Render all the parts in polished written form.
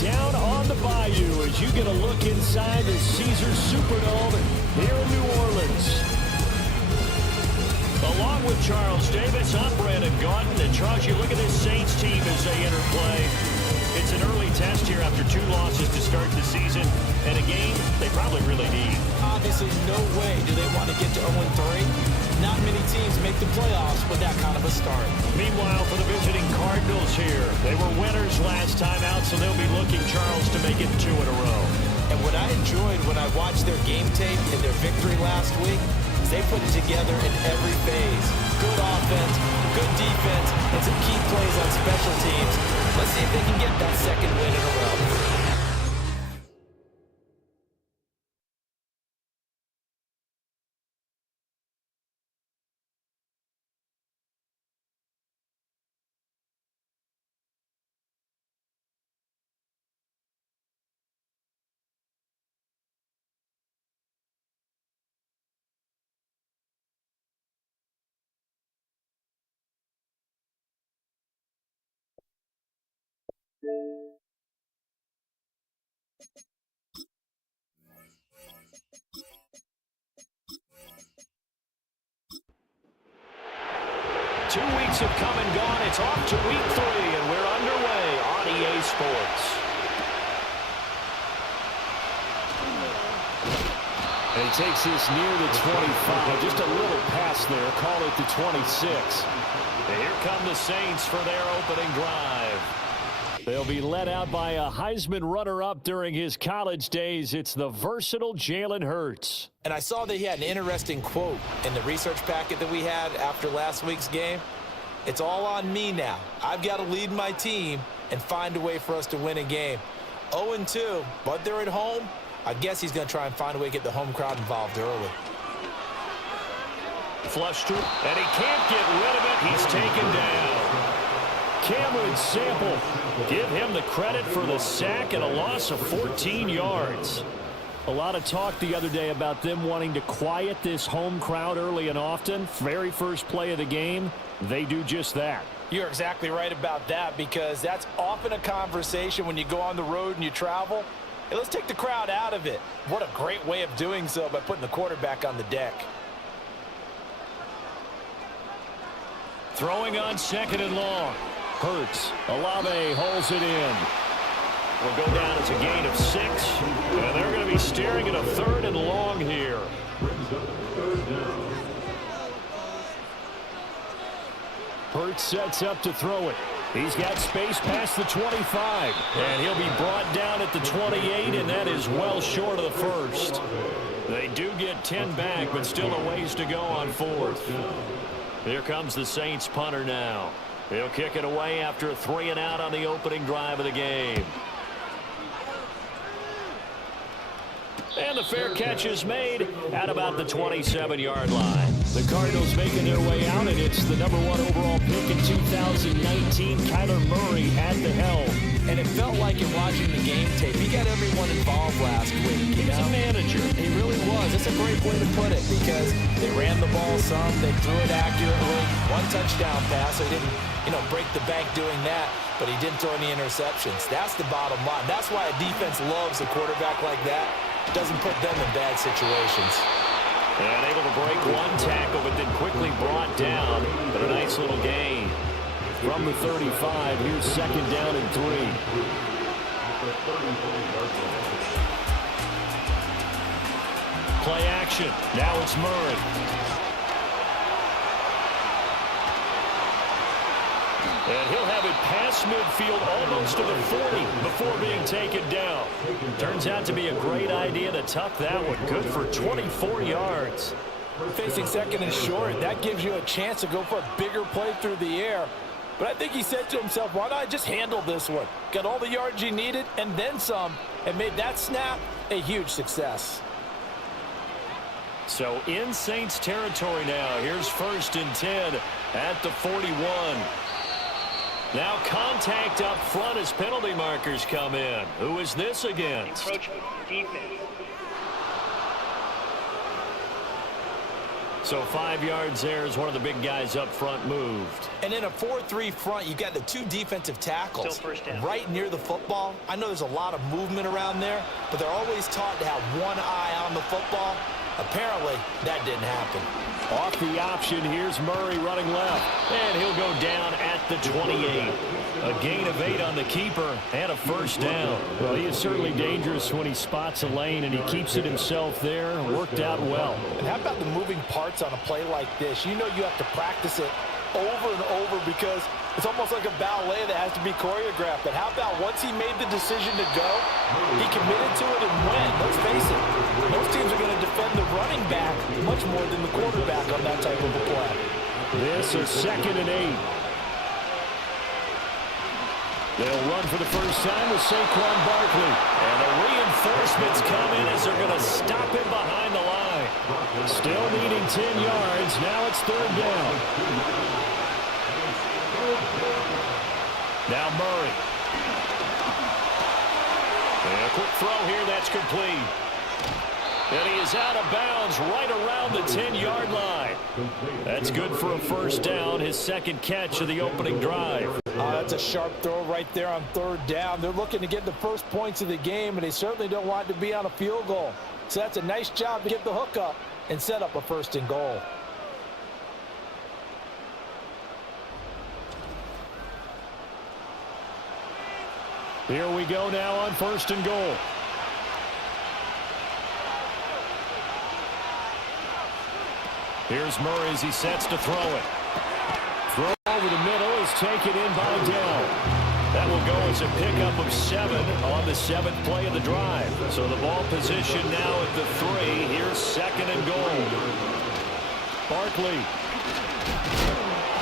down on the bayou as you get a look inside the Caesars Superdome here in New Orleans. Along with Charles Davis, I'm Brandon Gaudin. And Charles, you look at this Saints team as they enter play. It's an early test here after 2 losses to start the season, and a game they probably really need. Obviously, no way do they want to get to 0-3. Not many teams make the playoffs with that kind of a start. Meanwhile, for the visiting Cardinals here, here. They were winners last time out, so they'll be looking, Charles, to make it 2 in a row. And what I enjoyed when I watched their game tape and their victory last week is they put it together in every phase. Good offense, good defense, and some key plays on special teams. Let's see if they can get that second win in a row. Two weeks have come and gone. It's off to week 3, and we're underway on EA Sports. And he takes this near the 25. Just a little pass there. Call it the 26. And here come the Saints for their opening drive. They'll be led out by a Heisman runner-up during his college days. It's the versatile Jalen Hurts. And I saw that he had an interesting quote in the research packet that we had after last week's game. It's all on me now. I've got to lead my team and find a way for us to win a game. 0-2, but they're at home. I guess he's going to try and find a way to get the home crowd involved early. Flush to, and he can't get rid of it. He's taken down. Cameron Sample, give him the credit for the sack and a loss of 14 yards. A lot of talk the other day about them wanting to quiet this home crowd early and often. Very first play of the game, they do just that. You're exactly right about that, because that's often a conversation when you go on the road and you travel. Hey, let's take the crowd out of it. What a great way of doing so by putting the quarterback on the deck. Throwing on 2nd and long. Hurts. Olave holds it in. Will go down as a gain of 6. And they're going to be staring at a 3rd and long here. Hurts sets up to throw it. He's got space past the 25. And he'll be brought down at the 28, and that is well short of the first. They do get 10 back, but still a ways to go on 4th. Here comes the Saints punter now. He'll kick it away after a 3 and out on the opening drive of the game. And the fair catch is made at about the 27-yard line. The Cardinals making their way out, and it's the #1 overall pick in 2019, Kyler Murray at the helm. And it felt like in watching the game tape, he got everyone involved last week. He's a manager. He really was. That's a great way to put it, because they ran the ball some, they threw it accurately, 1 touchdown pass, so he didn't, break the bank doing that, but he didn't throw any interceptions. That's the bottom line. That's why a defense loves a quarterback like that. Doesn't put them in bad situations. And able to break 1 tackle, but then quickly brought down. But a nice little gain. From the 35, here's 2nd down and 3. Play action. Now it's Murray. And he'll have it past midfield almost to the 40 before being taken down. Turns out to be a great idea to tuck that one. Good for 24 yards. Facing 2nd and short, that gives you a chance to go for a bigger play through the air. But I think he said to himself, why not just handle this one? Got all the yards you needed and then some, and made that snap a huge success. So in Saints territory now. Here's 1st and 10 at the 41. Now contact up front as penalty markers come in. Who is this against? Encroachment defense. So 5 yards there as one of the big guys up front moved. And in a 4-3 front, you've got the 2 defensive tackles Still first down. right near the football. I know there's a lot of movement around there, but they're always taught to have one eye on the football. Apparently, that didn't happen. Off the option, here's Murray running left. And he'll go down at the 28. A gain of 8 on the keeper and a 1st down. Well, he is certainly dangerous when he spots a lane, and he keeps it himself there. Worked out well. And how about the moving parts on a play like this? You know you have to practice it over and over because it's almost like a ballet that has to be choreographed. But how about once he made the decision to go, he committed to it and went. Let's face it, most teams are going to defend the running back much more than the quarterback on that type of a play. This is 2nd and 8. They'll run for the first time with Saquon Barkley. And the reinforcements come in as they're going to stop him behind the line. Still needing 10 yards. Now it's 3rd down. Now Murray. And a quick throw here. That's complete. And he is out of bounds right around the 10-yard line. That's good for a first down, his 2nd catch of the opening drive. That's a sharp throw right there on 3rd down. They're looking to get the first points of the game, and they certainly don't want it to be on a field goal. So that's a nice job to get the hook up and set up a 1st and goal. Here we go now on 1st and goal. Here's Murray as he sets to throw it. Throw over the middle is taken in by Dell. That will go as a pickup of 7 on the 7th play of the drive. So the ball position now at the 3. Here's 2nd and goal. Barkley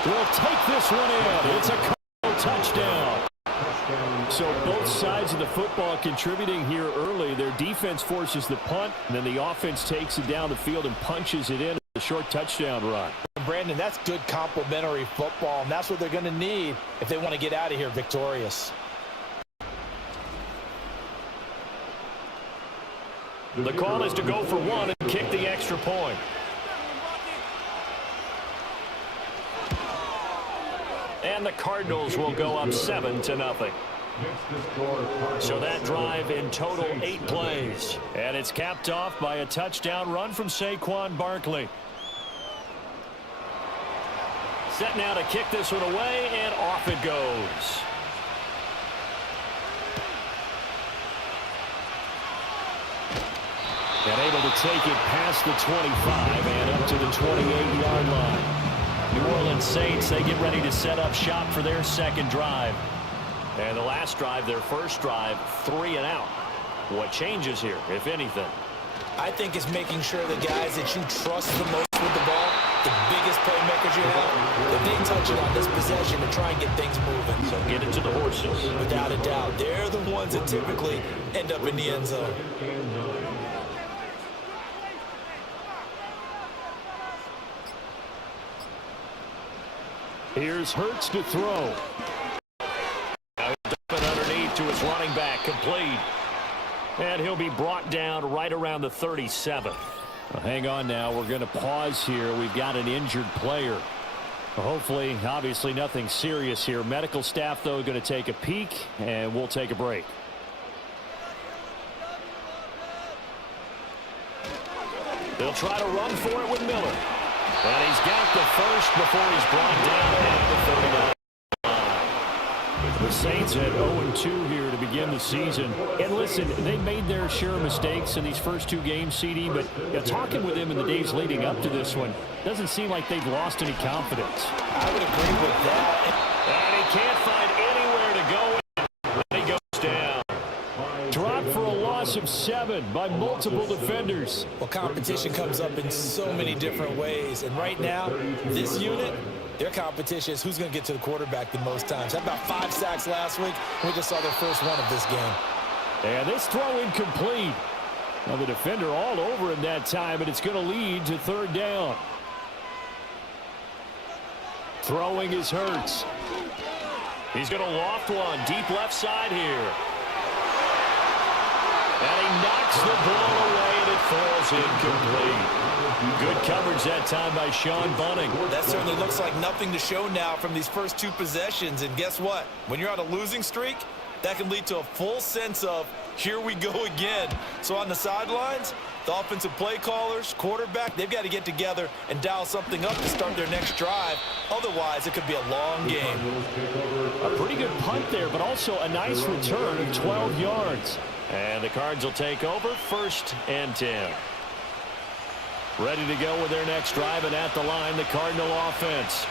will take this one in. It's a touchdown. So both sides of the football contributing here early. Their defense forces the punt, and then the offense takes it down the field and punches it in. A short touchdown run. Brandon, that's good complementary football, and that's what they're going to need if they want to get out of here victorious. The call is to go for 1 and kick the extra point. And the Cardinals will go up 7-0. So that drive in total 8 plays. And it's capped off by a touchdown run from Saquon Barkley. Set now to kick this one away, and off it goes. And able to take it past the 25 and up to the 28-yard line. New Orleans Saints, they get ready to set up shop for their 2nd drive. And the last drive, their 1st drive, 3 and out. What changes here, if anything? I think it's making sure the guys that you trust the most with the ball, the biggest playmakers you have, that they touch it on this possession to try and get things moving. So get it to the horses. Without a doubt, they're the ones that typically end up in the end zone. Here's Hurts to throw. Now he's dumping underneath to his running back, complete. And he'll be brought down right around the 37. Well, hang on now. We're going to pause here. We've got an injured player. Hopefully, obviously, nothing serious here. Medical staff, though, going to take a peek, and we'll take a break. They'll try to run for it with Miller. And he's got the first before he's brought down at the 39. The Saints at 0-2 here to begin the season. And listen, they made their share of mistakes in these first 2 games, CD, but talking with them in the days leading up to this one, doesn't seem like they've lost any confidence. I would agree with that. And he can't find anywhere to go. And he goes down. Dropped for a loss of 7 by multiple defenders. Well, competition comes up in so many different ways. And right now, this unit, their competition is who's going to get to the quarterback the most times. Had about 5 sacks last week. We just saw their first one of this game. And this throw incomplete. Now the defender all over him that time, and it's going to lead to 3rd down. Throwing is Hurts. He's going to loft one deep left side here. And he knocks the ball away, and it falls incomplete. Good coverage that time by Sean Bunting. That certainly looks like nothing to show now from these first 2 possessions. And guess what? When you're on a losing streak, that can lead to a full sense of, here we go again. So on the sidelines, the offensive play callers, quarterback, they've got to get together and dial something up to start their next drive. Otherwise, it could be a long game. A pretty good punt there, but also a nice return of 12 yards. And the Cards will take over 1st and 10. Ready to go with their next drive, and at the line, the Cardinal offense.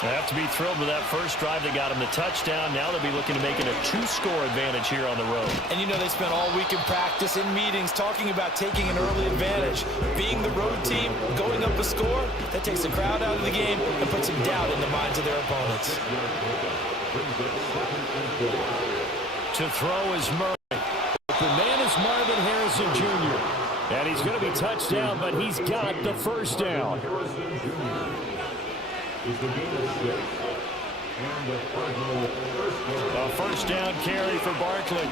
They have to be thrilled with that first drive. They got him the touchdown. Now they'll be looking to make it a 2-score advantage here on the road. And you know they spent all week in practice, in meetings, talking about taking an early advantage. Being the road team, going up a score, that takes the crowd out of the game and puts some doubt in the minds of their opponents. To throw is Murray. The man is Marvin Harrison Jr. And he's going to be touched down, but he's got the first down. A first down carry for Barkley.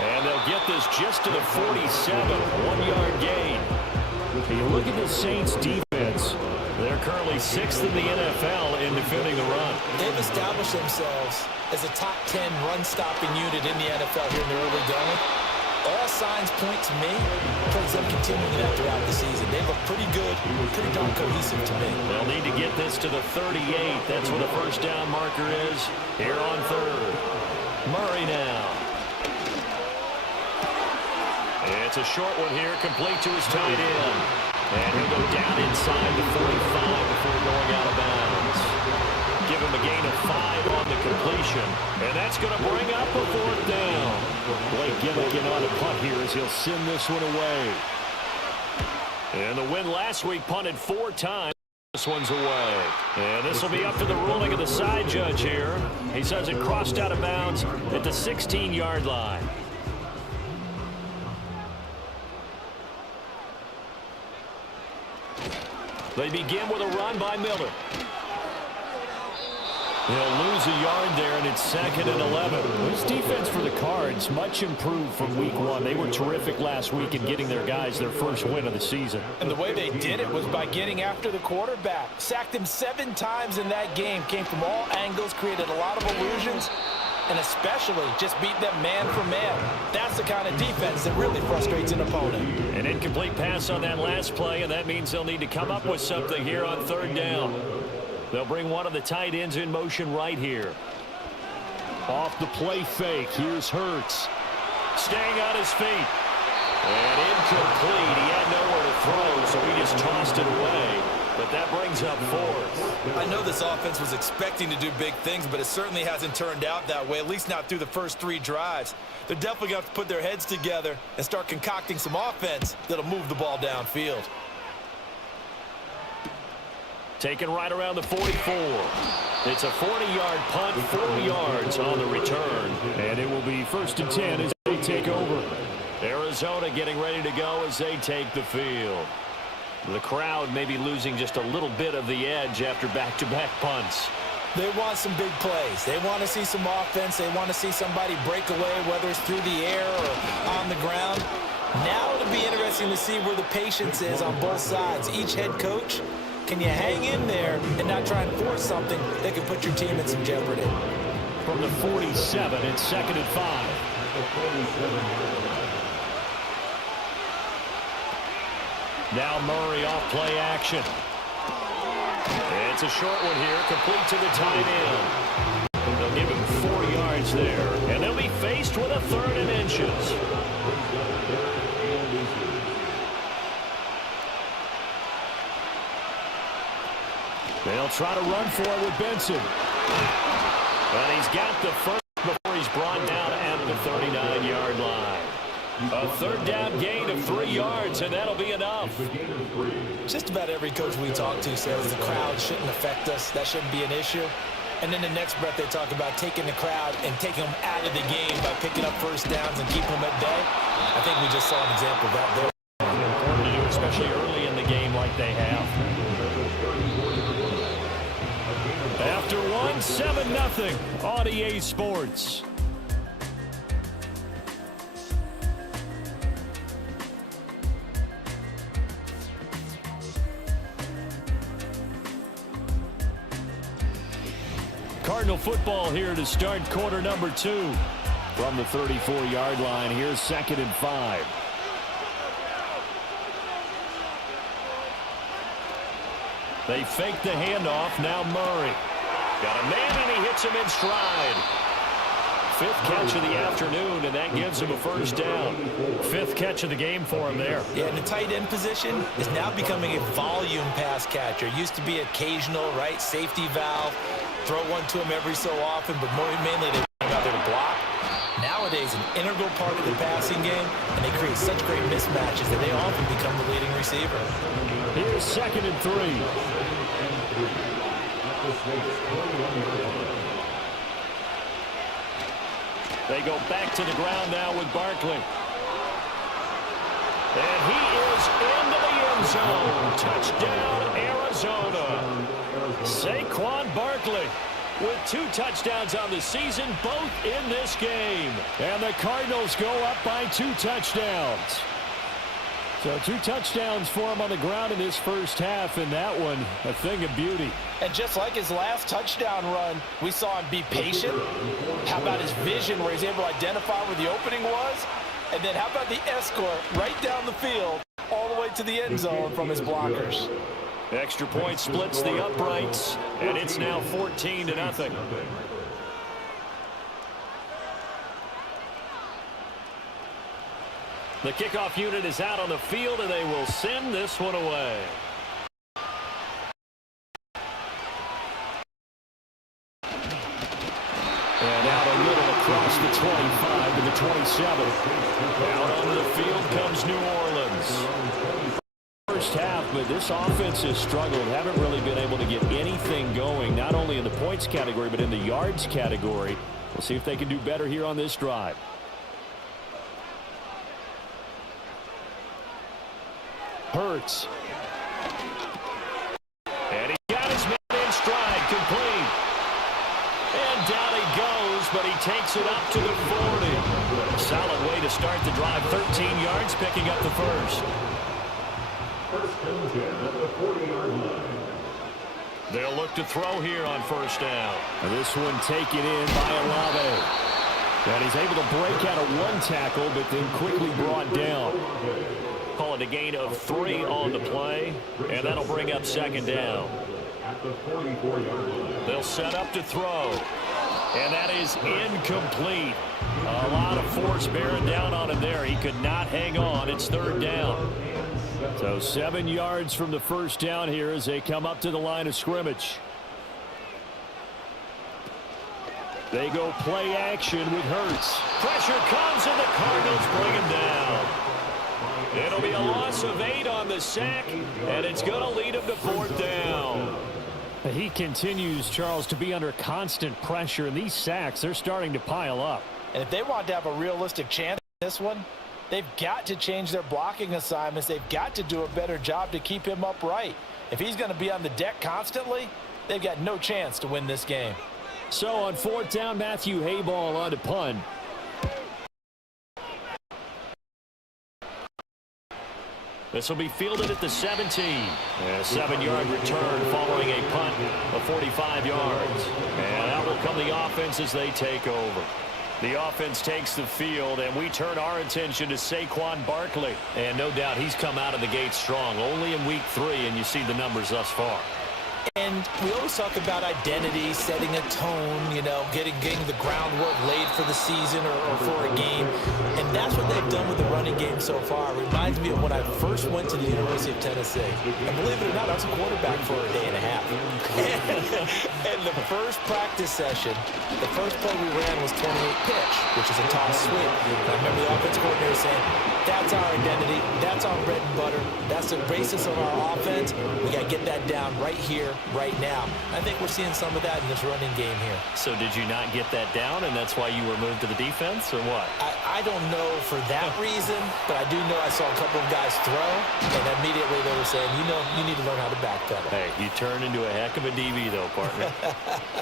And they'll get this just to the 47, 1-yard gain. If you look at the Saints defense, they're currently 6th in the NFL in defending the run. They've established themselves as a top 10 run-stopping unit in the NFL here in the early going. All signs point to me towards them continuing that throughout the season. They look pretty good, pretty darn cohesive to me. They'll need to get this to the 38. That's where the first down marker is here on third. Murray now. It's a short one here, complete to his tight end. And he'll go down inside the 45 before going out of bounds. Give him a gain of 5 on the completion. And that's going to bring up a 4th down. Blake Gillikin on a punt here as he'll send this one away. And the win last week punted 4 times. This one's away. And this will be up to the ruling of the side judge here. He says it crossed out of bounds at the 16-yard line. They begin with a run by Miller. They'll lose a yard there, and it's 2nd and 11. This defense for the Cards much improved from week 1. They were terrific last week in getting their guys their first win of the season. And the way they did it was by getting after the quarterback. Sacked him 7 times in that game. Came from all angles, created a lot of illusions, and especially just beat them man for man. That's the kind of defense that really frustrates an opponent. An incomplete pass on that last play, and that means they'll need to come up with something here on 3rd down. They'll bring one of the tight ends in motion right here. Off the play fake, here's Hurts. Staying on his feet. And incomplete. He had nowhere to throw, so he just tossed it away. But that brings up 4th. I know this offense was expecting to do big things, but it certainly hasn't turned out that way, at least not through the first 3 drives. They're definitely going to have to put their heads together and start concocting some offense that'll move the ball downfield. Taken right around the 44. It's a 40-yard punt, 4 yards on the return. And it will be 1st and 10 as they take over. Arizona getting ready to go as they take the field. The crowd may be losing just a little bit of the edge after back-to-back punts. They want some big plays. They want to see some offense. They want to see somebody break away, whether it's through the air or on the ground. Now it'll be interesting to see where the patience is on both sides. Each head coach, can you hang in there and not try and force something that could put your team in some jeopardy? From the 47, it's 2nd and 5. Now Murray off play action. It's a short one here, complete to the tight end. They'll give him 4 yards there, and they'll be faced with a 3rd and inches. They'll try to run for it with Benson. And he's got the first before he's brought down at the 39-yard line. A 3rd down gain of 3 yards, and that'll be enough. Just about every coach we talk to says the crowd shouldn't affect us. That shouldn't be an issue. And then the next breath they talk about taking the crowd and taking them out of the game by picking up first downs and keeping them at bay. I think we just saw an example of that there. Important to do, especially early in the game like they have. After one, 7-0 on EA Sports. Cardinal football here to start quarter number 2. From the 34-yard line, here's 2nd and 5. They fake the handoff. Now Murray. Got a man, and he hits him in stride. fifth catch of the afternoon, and that gives him a first down. Fifth catch of the game for him there. Yeah, and the tight end position is now becoming a volume pass catcher. Used to be occasional, right, safety valve. Throw one to him every so often, but mainly they come out there to block. Nowadays, an integral part of the passing game, and they create such great mismatches that they often become the leading receiver. Here's 2nd and 3. They go back to the ground now with Barkley. And he is into the end zone. Touchdown, Arizona. Saquon Barkley with 2 touchdowns on the season, both in this game. And the Cardinals go up by 2 touchdowns. So 2 touchdowns for him on the ground in this first half, and that one a thing of beauty. And just like his last touchdown run, we saw him be patient. How about his vision where he's able to identify where the opening was? And then how about the escort right down the field all the way to the end zone from his blockers? Extra point splits the uprights, and it's now 14-0. The kickoff unit is out on the field, and they will send this one away. And out a little across the 25 to the 27. Out onto the field comes New Orleans. First half, but this offense has struggled. Haven't really been able to get anything going, not only in the points category, but in the yards category. We'll see if they can do better here on this drive. Hurts. And he got his man in stride, complete. And down he goes, but he takes it up to the 40. Solid way to start the drive. 13 yards, picking up the first. First and 10 at the 40-yard line. They'll look to throw here on first down. And this one taken in by Olave. And he's able to break out of 1 tackle, but then quickly brought down. Call it a gain of 3 on the play, and that'll bring up 2nd down. They'll set up to throw, and that is incomplete. A lot of force bearing down on him there. He could not hang on. It's 3rd down. So 7 yards from the first down here as they come up to the line of scrimmage. They go play action with Hurts. Pressure comes, and the Cardinals bring him down. It'll be a loss of 8 on the sack, and it's going to lead him to 4th down. He continues, Charles, to be under constant pressure, and these sacks, they're starting to pile up. And if they want to have a realistic chance in this one, they've got to change their blocking assignments. They've got to do a better job to keep him upright. If he's going to be on the deck constantly, they've got no chance to win this game. So on 4th down, Matthew Hayball on to punt. This will be fielded at the 17. A 7-yard return following a punt of 45 yards. And out will come the offense as they take over. The offense takes the field, and we turn our attention to Saquon Barkley. And no doubt he's come out of the gate strong, only in week 3, and you see the numbers thus far. And we always talk about identity, setting a tone, you know, getting the groundwork laid for the season or for a game. And that's what they've done with the running game so far. It reminds me of when I first went to the University of Tennessee. And believe it or not, I was a quarterback for a day and a half. And the first practice session, the first play we ran was 28 pitch, which is a toss sweep. And I remember the offense coordinator saying, that's our identity, that's our bread and butter, that's the basis of our offense. We got to get that down right here, right now. I think we're seeing some of that in this running game here. So did you not get that down, and that's why you were moved to the defense, or what? I don't know for that reason, but I do know I saw a couple of guys throw, and immediately they were saying, you know, you need to learn how to backpedal. Hey, you turn into a heck of a DB, though, partner.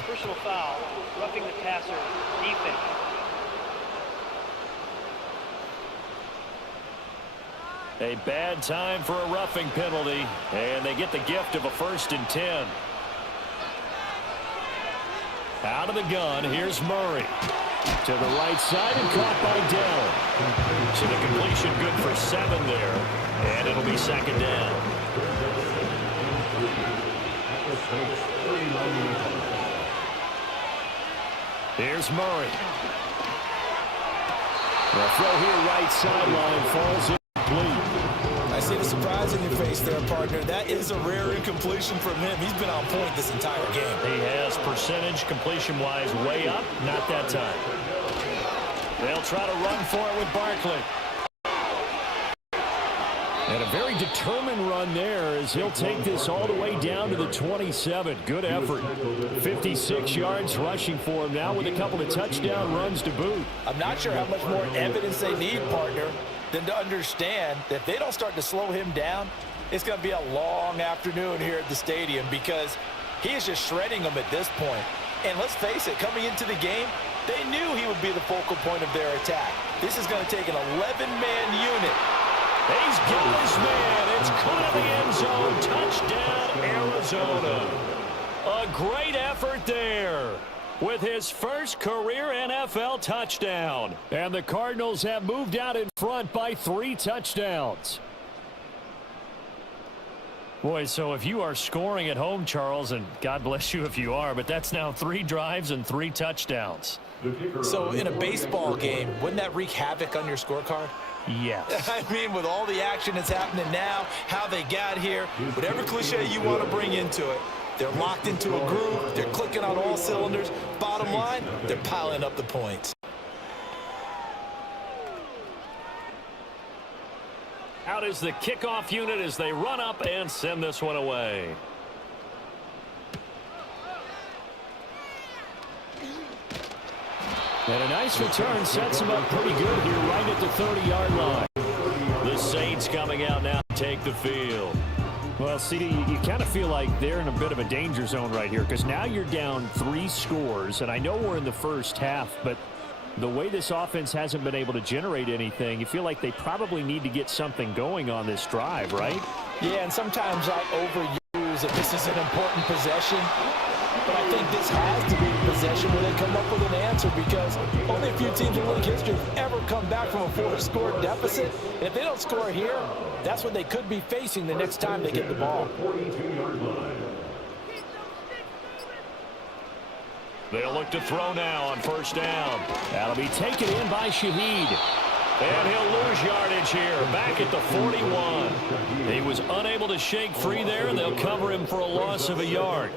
Personal foul, roughing the passer, defense. A bad time for a roughing penalty, and they get the gift of a 1st and 10. Out of the gun, here's Murray. To the right side and caught by Dell. So the completion good for 7 there, and it'll be 2nd down. Here's Murray. The throw here right sideline falls incomplete. I see the surprise in your face there, partner. That is a rare incompletion from him. He's been on point this entire game. He has percentage completion-wise way up. Not that time. They'll try to run for it with Barkley. And a very determined run there as he'll take this all the way down to the 27. Good effort. 56 yards rushing for him now with a couple of touchdown runs to boot. I'm not sure how much more evidence they need, partner, than to understand that if they don't start to slow him down, it's going to be a long afternoon here at the stadium because he is just shredding them at this point. And let's face it, coming into the game, they knew he would be the focal point of their attack. This is going to take an 11-man unit. He's got his man. It's caught in the end zone. Touchdown, Arizona. A great effort there with his first career NFL touchdown. And the Cardinals have moved out in front by 3 touchdowns. Boy, so if you are scoring at home, Charles, and God bless you if you are, but that's now 3 drives and 3 touchdowns. So in a baseball game, wouldn't that wreak havoc on your scorecard? Yes. I mean, with all the action that's happening now, how they got here, whatever cliche you want to bring into it, they're locked into a groove, they're clicking on all cylinders. Bottom line, they're piling up the points. Out is the kickoff unit as they run up and send this one away. And a nice return sets him up pretty good here right at the 30-yard line. The Saints coming out now to take the field. Well, CD, you kind of feel like they're in a bit of a danger zone right here because now you're down 3 scores, and I know we're in the first half, but the way this offense hasn't been able to generate anything, you feel like they probably need to get something going on this drive, right? Yeah, and sometimes I overuse that this is an important possession. But I think this has to be a possession where they come up with an answer because only a few teams in league history have ever come back from a 4-score deficit. And if they don't score here, that's what they could be facing the next time they get the ball. They'll look to throw now on first down. That'll be taken in by Shaheed. And he'll lose yardage here, back at the 41. He was unable to shake free there, and they'll cover him for a loss of a yard.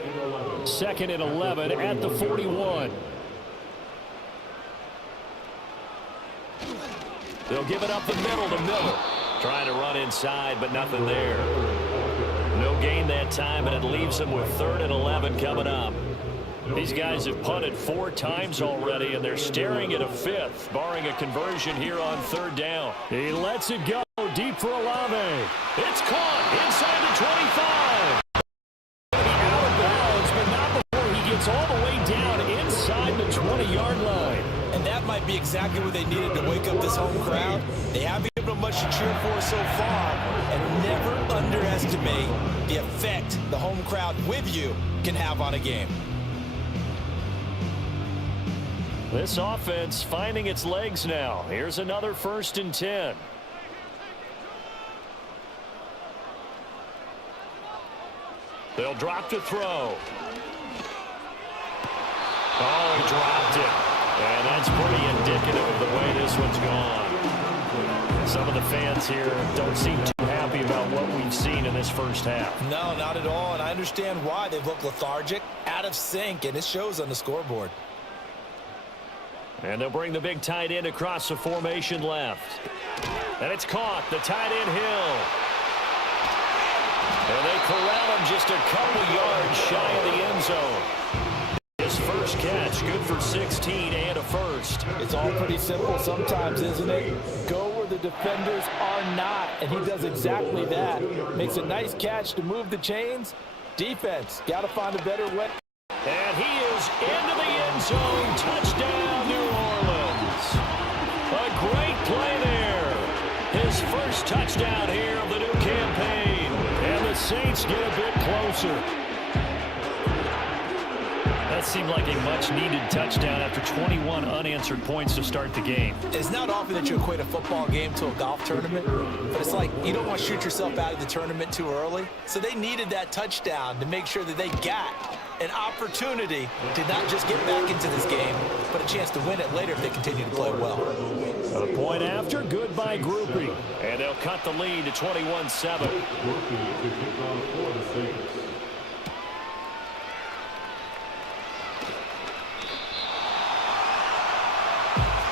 2nd and 11 at the 41. They'll give it up the middle to Miller. Trying to run inside, but nothing there. No gain that time, and it leaves them with 3rd and 11 coming up. These guys have punted 4 times already, and they're staring at a 5th, barring a conversion here on 3rd down. He lets it go deep for Olave. It's caught inside the 25. He'll be out of bounds, but not before he gets all the way down inside the 20-yard line. And that might be exactly what they needed to wake up this home crowd. They haven't given them much to cheer for so far, and never underestimate the effect the home crowd with you can have on a game. This offense finding its legs now. Here's another 1st and 10. They'll drop to throw. Oh, he dropped it. And that's pretty indicative of the way this one's gone. Some of the fans here don't seem too happy about what we've seen in this first half. No, not at all, and I understand why. They've looked lethargic, out of sync, and it shows on the scoreboard. And they'll bring the big tight end across the formation left. And it's caught. The tight end Hill. And they corral him just a couple yards shy of the end zone. His first catch, good for 16 and a 1st. It's all pretty simple sometimes, isn't it? Go where the defenders are not, and he does exactly that. Makes a nice catch to move the chains. Defense, got to find a better way. And he is into the end zone. Touchdown, New Orleans. A great play there. His first touchdown here of the new campaign. And the Saints get a bit closer. That seemed like a much-needed touchdown after 21 unanswered points to start the game. It's not often that you equate a football game to a golf tournament, but it's like you don't want to shoot yourself out of the tournament too early. So they needed that touchdown to make sure that they got an opportunity to not just get back into this game, but a chance to win it later if they continue to play well. A point after, good by Groupie. And they'll cut the lead to 21-7.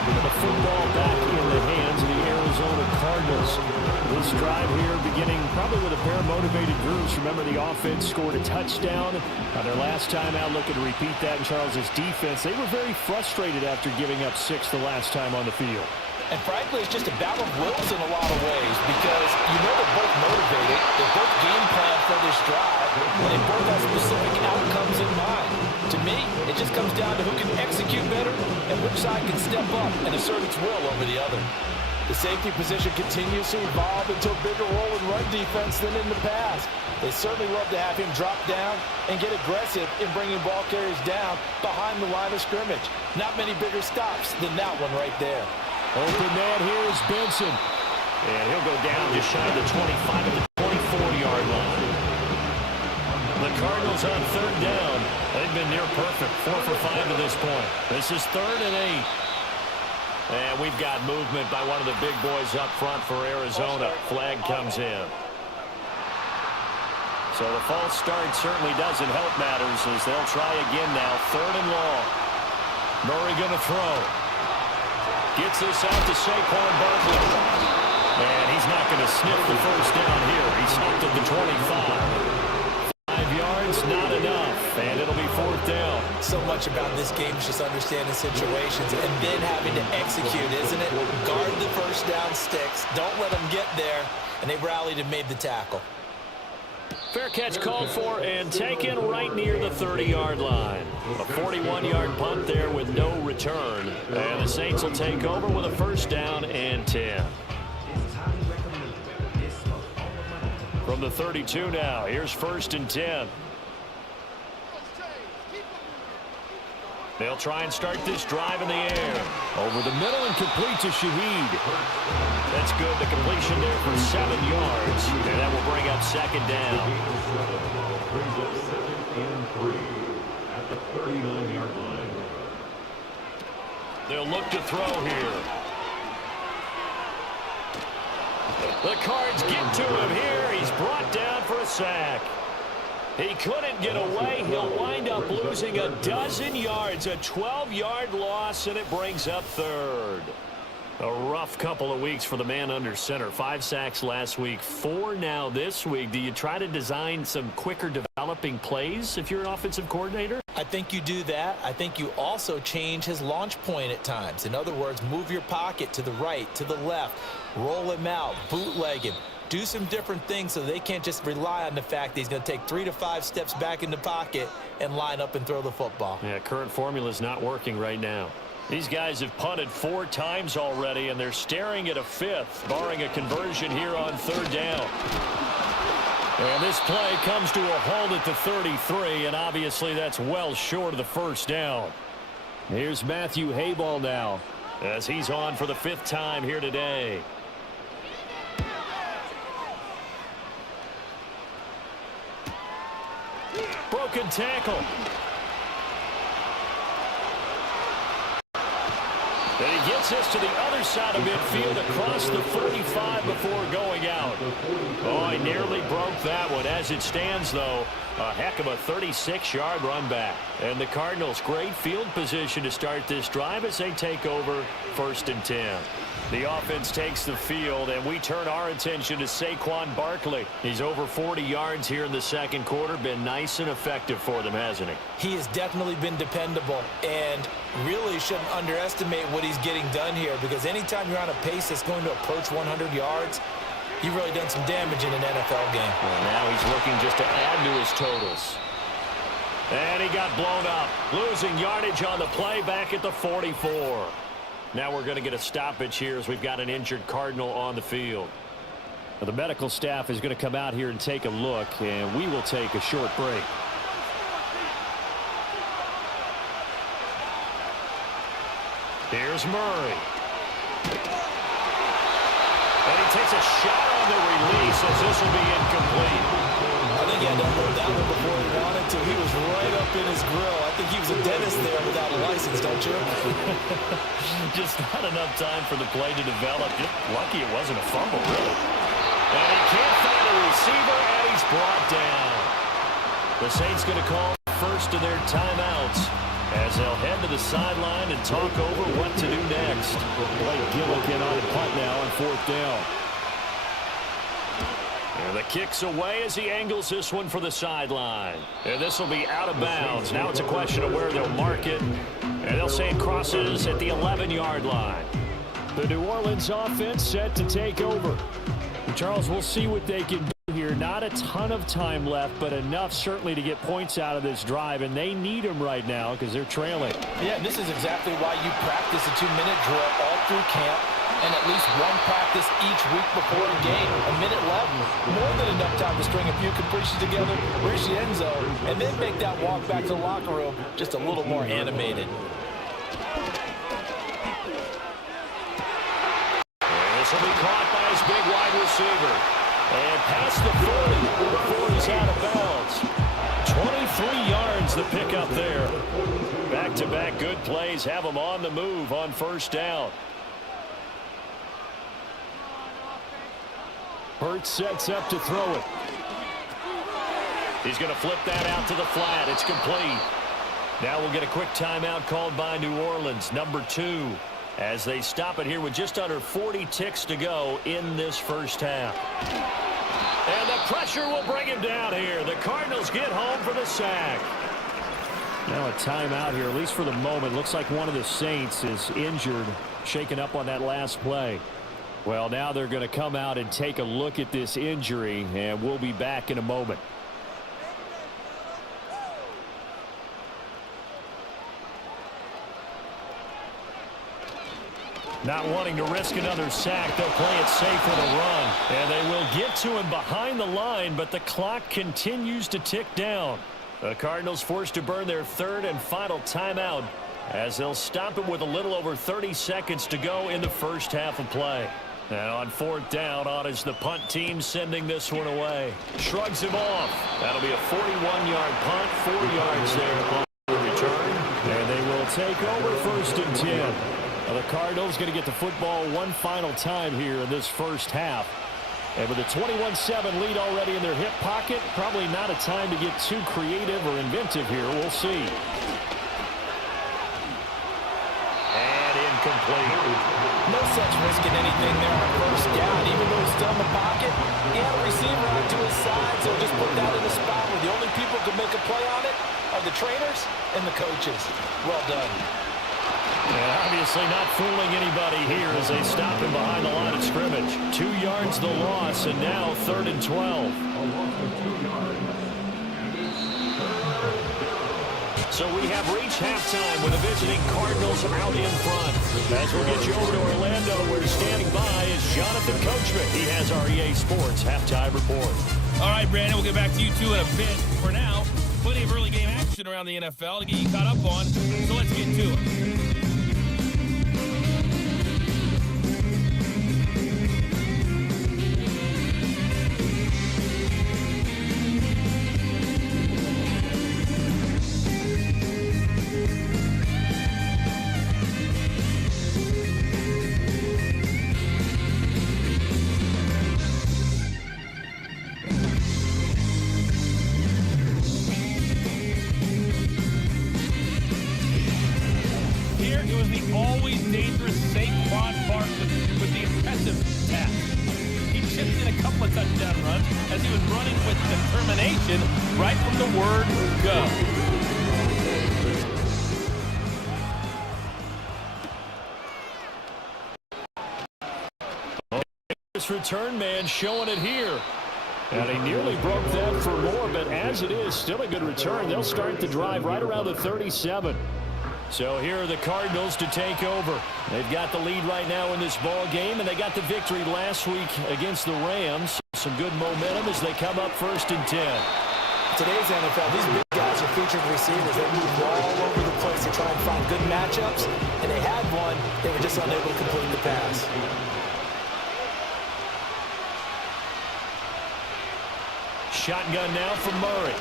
The football back in the hands of the Arizona Cardinals. This drive here beginning probably with a pair of motivated groups. Remember, the offense scored a touchdown. Their last time out, looking to repeat that in Charles' defense. They were very frustrated after giving up 6 the last time on the field. And frankly, it's just a battle of wills in a lot of ways because you know they're both motivated, they're both game planned for this drive, and they both have specific outcomes in mind. To me, it just comes down to who can execute better and which side can step up and assert its will over the other. The safety position continues to evolve into a bigger role in run defense than in the past. They certainly love to have him drop down and get aggressive in bringing ball carriers down behind the line of scrimmage. Not many bigger stops than that one right there. Open man here is Benson. And he'll go down just shy of the 25 at the 24-yard line. The Cardinals on third down. They've been near perfect. 4 for 5 to this point. This is 3rd and 8. And we've got movement by one of the big boys up front for Arizona. Flag comes in. So the false start certainly doesn't help matters as they'll try again now. 3rd and long. Murray going to throw. Gets this out to Saquon Barkley. And he's not going to sniff the first down here. He stopped at the 25. 5 yards, not enough. And it'll be 4th down. So much about this game is just understanding situations and then having to execute, isn't it? Guard the first down sticks. Don't let them get there. And they rallied and made the tackle. Fair catch called for and taken right near the 30-yard line. A 41-yard punt there with no return. And the Saints will take over with a 1st down and 10. From the 32 now, here's 1st and 10. They'll try and start this drive in the air. Over the middle and complete to Shaheed. That's good. The completion there for 7 yards. And that will bring up 2nd down. Brings up 2nd and 3 at the 39-yard line. They'll look to throw here. The Cards get to him here. He's brought down for a sack. He couldn't get away. He'll wind up losing a dozen yards. A 12-yard loss, and it brings up 3rd. A rough couple of weeks for the man under center. 5 sacks last week, 4 now this week. Do you try to design some quicker developing plays if you're an offensive coordinator? I think you do that. I think you also change his launch point at times. In other words, move your pocket to the right, to the left, roll him out, bootleg him. Do some different things so they can't just rely on the fact that he's going to take 3 to 5 steps back in the pocket and line up and throw the football. Yeah, current formula is not working right now. These guys have punted 4 times already, and they're staring at a 5th, barring a conversion here on 3rd down. And this play comes to a halt at the 33, and obviously that's well short of the 1st down. Here's Matthew Hayball now as he's on for the 5th time here today. Broken tackle. And he gets this to the other side of midfield across the 45 before going out. Oh, he nearly broke that one. As it stands, though, a heck of a 36-yard run back. And the Cardinals, great field position to start this drive as they take over 1st and 10. The offense takes the field, and we turn our attention to Saquon Barkley. He's over 40 yards here in the 2nd quarter. Been nice and effective for them, hasn't he? He has definitely been dependable, and really shouldn't underestimate what he's getting done here, because anytime you're on a pace that's going to approach 100 yards, you've really done some damage in an NFL game. Well, now he's looking just to add to his totals. And he got blown up, losing yardage on the play back at the 44. Now we're going to get a stoppage here as we've got an injured Cardinal on the field. Now the medical staff is going to come out here and take a look, and we will take a short break. Here's Murray. And he takes a shot on the release as this will be incomplete. I think think he had to unload that one before he wanted to. He was right up in his grill. I think he was a dentist there without a license, don't you? Just not enough time for the play to develop. Just lucky it wasn't a fumble, really. And he can't find a receiver, and he's brought down. The Saints going to call first of their timeouts as they'll head to the sideline and talk over what to do next. Blake Gillikin on punt now on 4th down. And the kick's away as he angles this one for the sideline. And this will be out of bounds. Now it's a question of where they'll mark it. And they'll say it crosses at the 11-yard line. The New Orleans offense set to take over. Charles, we'll see what they can do here. Not a ton of time left, but enough certainly to get points out of this drive, and they need them right now because they're trailing. Yeah, and this is exactly why you practice a 2-minute drill all through camp and at least one practice each week before a game. A minute left, more than enough time to string a few completions together, reach the end zone, and then make that walk back to the locker room just a little more animated. This will be caught by his big wide receiver. And past the 40 before he's out of bounds. 23 yards the pickup there. Back-to-back good plays have him on the move on first down. Hurts sets up to throw it. He's going to flip that out to the flat. It's complete. Now we'll get a quick timeout called by New Orleans, number 2. As they stop it here with just under 40 ticks to go in this first half. And the pressure will bring him down here. The Cardinals get home for the sack. Now a timeout here, at least for the moment. Looks like one of the Saints is injured, shaken up on that last play. Well, now they're going to come out and take a look at this injury, and we'll be back in a moment. Not wanting to risk another sack, they'll play it safe for the run. And they will get to him behind the line, but the clock continues to tick down. The Cardinals forced to burn their third and final timeout as they'll stop it with a little over 30 seconds to go in the first half of play. And on 4th down, on is the punt team sending this one away. Shrugs him off. That'll be a 41-yard punt, 4 yards there on the return. And they will take over 1st and 10. Now the Cardinals going to get the football one final time here in this first half. And with a 21-7 lead already in their hip pocket, probably not a time to get too creative or inventive here. We'll see. And incomplete. No sense risking anything there on first down, even though he's still in the pocket. He had a receiver out to his side, so just put that in a spot where the only people who can make a play on it are the trainers and the coaches. Well done. And obviously not fooling anybody here as they stop him behind the line of scrimmage. 2 yards the loss, and now 3rd and 12. So we have reached halftime with the visiting Cardinals out in front. As we'll get you over to Orlando, where standing by is Jonathan Coachman. He has our EA Sports halftime report. All right, Brandon, we'll get back to you two in a bit. For now, plenty of early game action around the NFL to get you caught up on, so let's get to it. Return man showing it here. And he nearly broke that for more, but as it is, still a good return. They'll start the drive right around the 37. So here are the Cardinals to take over. They've got the lead right now in this ball game, and they got the victory last week against the Rams. Some good momentum as they come up 1st and 10. Today's NFL, these big guys are featured receivers. They move all over the place to try and find good matchups, and they had one. They were just unable to complete the pass. shotgun now from Murray.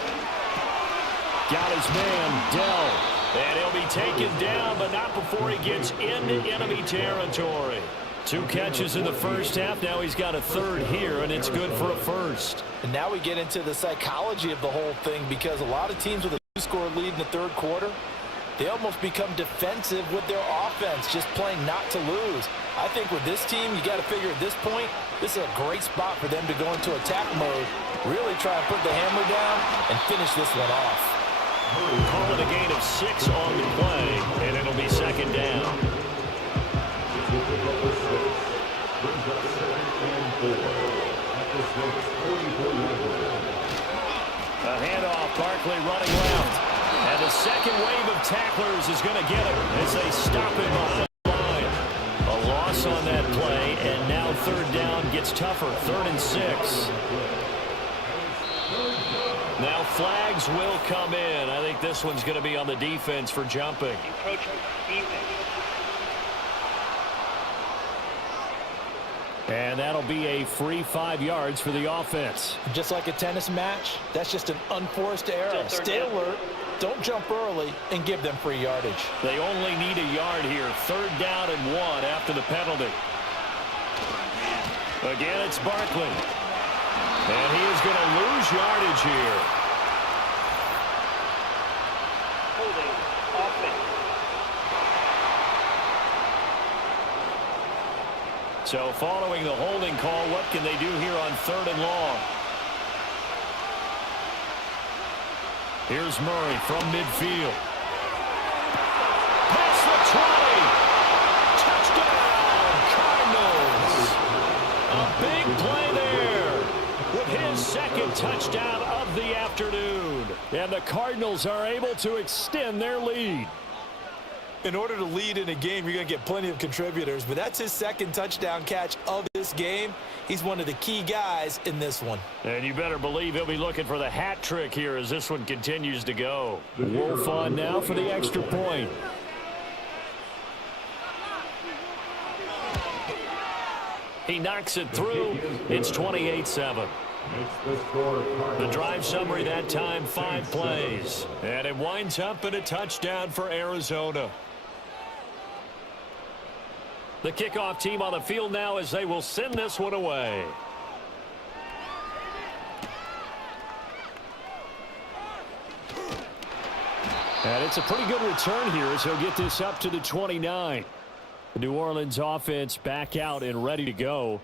Got his man, Dell. And he'll be taken down, but not before he gets into enemy territory. 2 catches in the first half. Now he's got a third here, and it's good for a first. And now we get into the psychology of the whole thing, because a lot of teams with a 2-score lead in the third quarter, they almost become defensive with their offense, just playing not to lose. I think with this team, you got to figure at this point, this is a great spot for them to go into attack mode, really try and put the hammer down and finish this one off. Call it a gain of 6 on the play, and it'll be second down. A handoff, Barkley running left. And the second wave of tacklers is going to get him as they stop him behind the line. A loss on that play, and now third down gets tougher. 3rd and 6. Now flags will come in. I think this one's going to be on the defense for jumping. Encroachment defense. And that'll be a free 5 yards for the offense. Just like a tennis match, that's just an unforced error. Stay alert, don't jump early, and give them free yardage. They only need a yard here. 3rd down and 1 after the penalty. Again, it's Barkley. And he is going to lose yardage here. Holding offense. So following the holding call, what can they do here on 3rd and long? Here's Murray from midfield. Past the 20. Touchdown, Cardinals. A big play there with his second touchdown of the afternoon. And the Cardinals are able to extend their lead. In order to lead in a game, you're going to get plenty of contributors, but that's his second touchdown catch of this game. He's one of the key guys in this one. And you better believe he'll be looking for the hat trick here as this one continues to go. Wolf on now for the extra point. He knocks it through. It's 28-7. The drive summary that time, 5 plays. And it winds up in a touchdown for Arizona. The kickoff team on the field now as they will send this one away. And it's a pretty good return here as he'll get this up to the 29. The New Orleans offense back out and ready to go.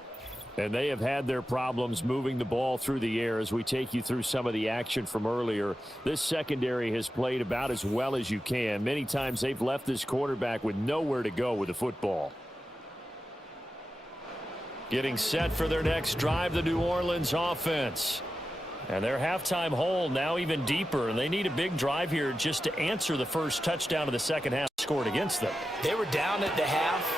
And they have had their problems moving the ball through the air as we take you through some of the action from earlier. This secondary has played about as well as you can. Many times they've left this quarterback with nowhere to go with the football. Getting set for their next drive, the New Orleans offense. And their halftime hole now even deeper, and they need a big drive here just to answer the first touchdown of the second half scored against them. They were down at the half.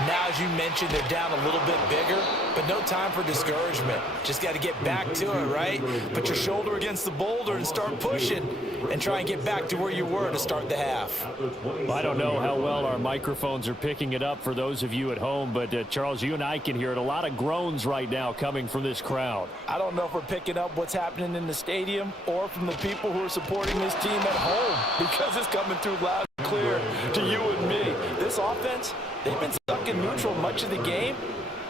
Now, as you mentioned, they're down a little bit bigger, but no time for discouragement. Just got to get back to it, right? Put your shoulder against the boulder and start pushing and try and get back to where you were to start the half. I don't know how well our microphones are picking it up for those of you at home, but Charles, you and I can hear it. A lot of groans right now coming from this crowd. I don't know if we're picking up what's happening in the stadium or from the people who are supporting this team at home, because it's coming through loud and clear to you and me. This offense, they've been stuck in neutral much of the game,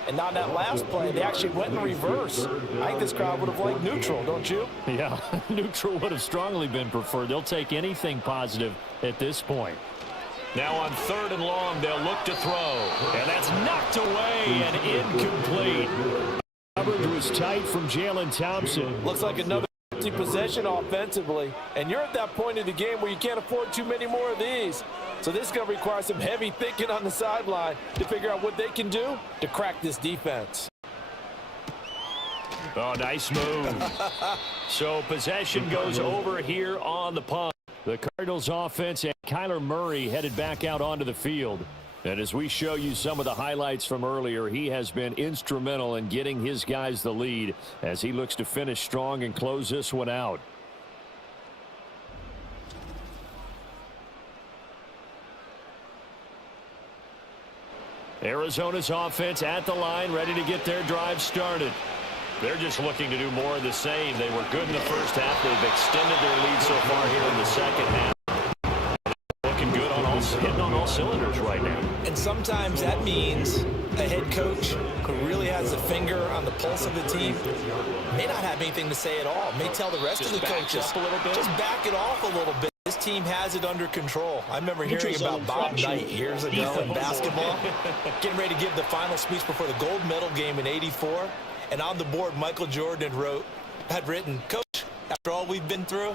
and on that last play, they actually went in reverse. I think this crowd would have liked neutral, don't you? Yeah, neutral would have strongly been preferred. They'll take anything positive at this point. Now on 3rd and long, they'll look to throw, and that's knocked away and incomplete. Coverage was tight from Jalen Thompson. Looks like another possession offensively, and you're at that point of the game where you can't afford too many more of these. So this is going to require some heavy thinking on the sideline to figure out what they can do to crack this defense. Oh, nice move. So possession goes over here on the punt. The Cardinals offense and Kyler Murray headed back out onto the field. And as we show you some of the highlights from earlier, he has been instrumental in getting his guys the lead as he looks to finish strong and close this one out. Arizona's offense at the line, ready to get their drive started. They're just looking to do more of the same. They were good in the first half. They've extended their lead so far here in the second half. Looking good on all, hitting on all cylinders right now. And sometimes that means a head coach who really has a finger on the pulse of the team may not have anything to say at all. May tell the rest of the coaches, a little bit. just back it off a little bit. This team has it under control. I remember hearing about Bob Knight years ago in basketball, getting ready to give the final speech before the gold medal game in '84. And on the board, Michael Jordan had written, "Coach, after all we've been through,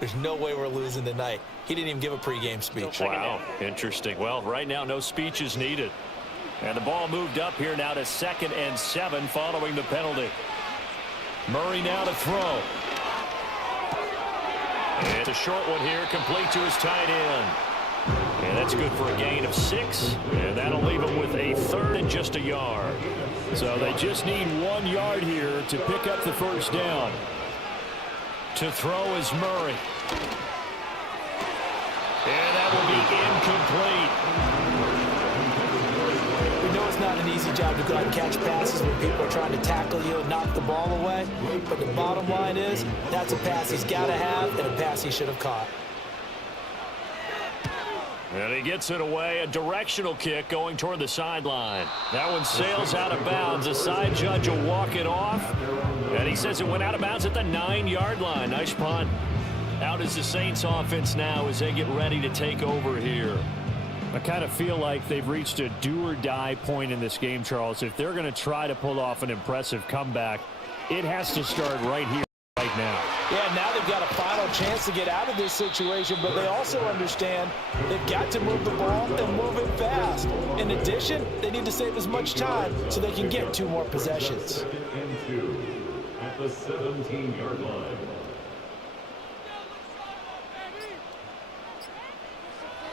there's no way we're losing tonight." He didn't even give a pregame speech. Wow, interesting. Well, right now, no speech is needed. And the ball moved up here now to 2nd and 7 following the penalty. Murray now to throw. And it's a short one here, complete to his tight end. And that's good for a gain of 6. And that'll leave him with a 3rd and just a yard. So they just need 1 yard here to pick up the first down. To throw is Murray. And that will be incomplete. We know it's not an easy job to go out and catch passes when people are trying to tackle you and knock the ball away. But the bottom line is, that's a pass he's got to have and a pass he should have caught. And he gets it away. A directional kick going toward the sideline. That one sails out of bounds. The side judge will walk it off. And he says it went out of bounds at the 9-yard line. Nice punt. Out is the Saints offense now as they get ready to take over here. I kind of feel like they've reached a do-or-die point in this game, Charles. If they're going to try to pull off an impressive comeback, it has to start right here, right now. Yeah, now they've got a final chance to get out of this situation, but they also understand they've got to move the ball and move it fast. In addition, they need to save as much time so they can get 2 more possessions. 2nd and 2 at the 17-yard line.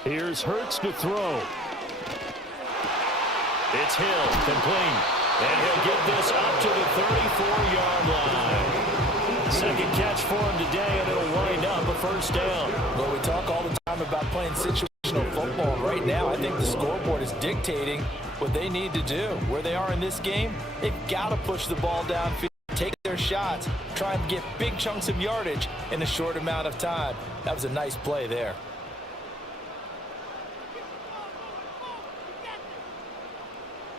Here's Hurts to throw. It's Hill, complete. And he'll get this up to the 34-yard line. 2nd catch for him today, and it'll wind up a first down. Well, we talk all the time about playing situational football. Right now, I think the scoreboard is dictating what they need to do. Where they are in this game, they've got to push the ball downfield, take their shots, try and get big chunks of yardage in a short amount of time. That was a nice play there.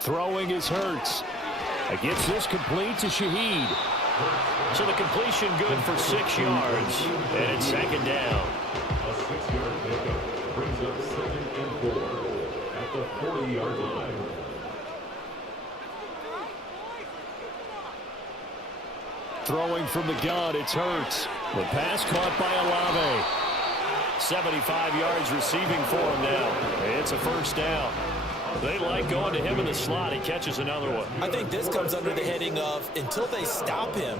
Throwing is Hurts. Gets this complete to Shaheed. So the completion good for 6 yards. And it's 2nd down. A 6-yard pickup brings up 2nd and 4 at the 40-yard line. Throwing from the gun, it's Hurts. The pass caught by Olave. 75 yards receiving for him now. It's a first down. They like going to him in the slot. He catches another one. I think this comes under the heading of, until they stop him,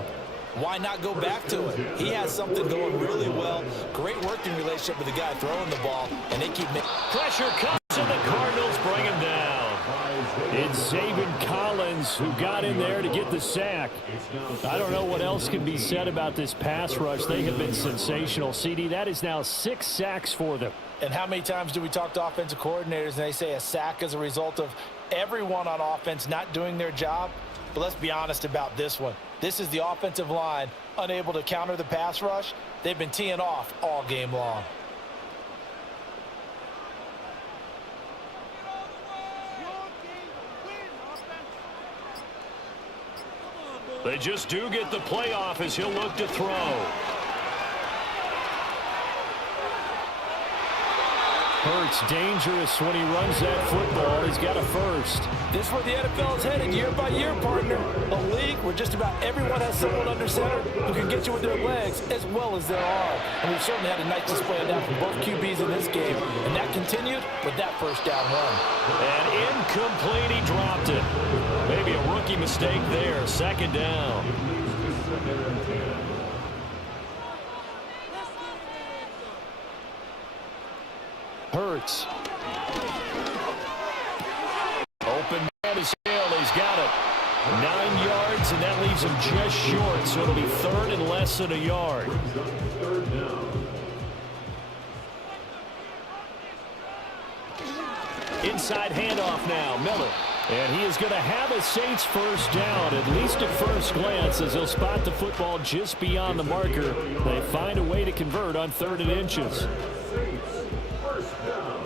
why not go back to it? He has something going really well. Great working relationship with the guy throwing the ball, and they keep making. Pressure comes, and the Cardinals bring him down. It's Zaven Collins who got in there to get the sack. I don't know what else can be said about this pass rush. They have been sensational. CD, that is now 6 sacks for them. And how many times do we talk to offensive coordinators and they say a sack is a result of everyone on offense not doing their job? But let's be honest about this one. This is the offensive line unable to counter the pass rush. They've been teeing off all game long. They just do get the playoff as he'll look to throw. Hurts dangerous when he runs that football. He's got a first. This is where the NFL is headed year by year, partner. A league where just about everyone has someone under center who can get you with their legs as well as their arm. And we've certainly had a nice display of that from both QBs in this game. And that continued with that first down run. And incomplete, he dropped it. Maybe a rookie mistake there. 2nd down. Hurts. Open man is Hill. He's got it. 9 yards, and that leaves him just short. So it'll be 3rd and less than a yard. Inside handoff now. Miller And he is going to have a Saints first down, at least at first glance, as he'll spot the football just beyond the marker. They find a way to convert on 3rd and inches. Saints, first down.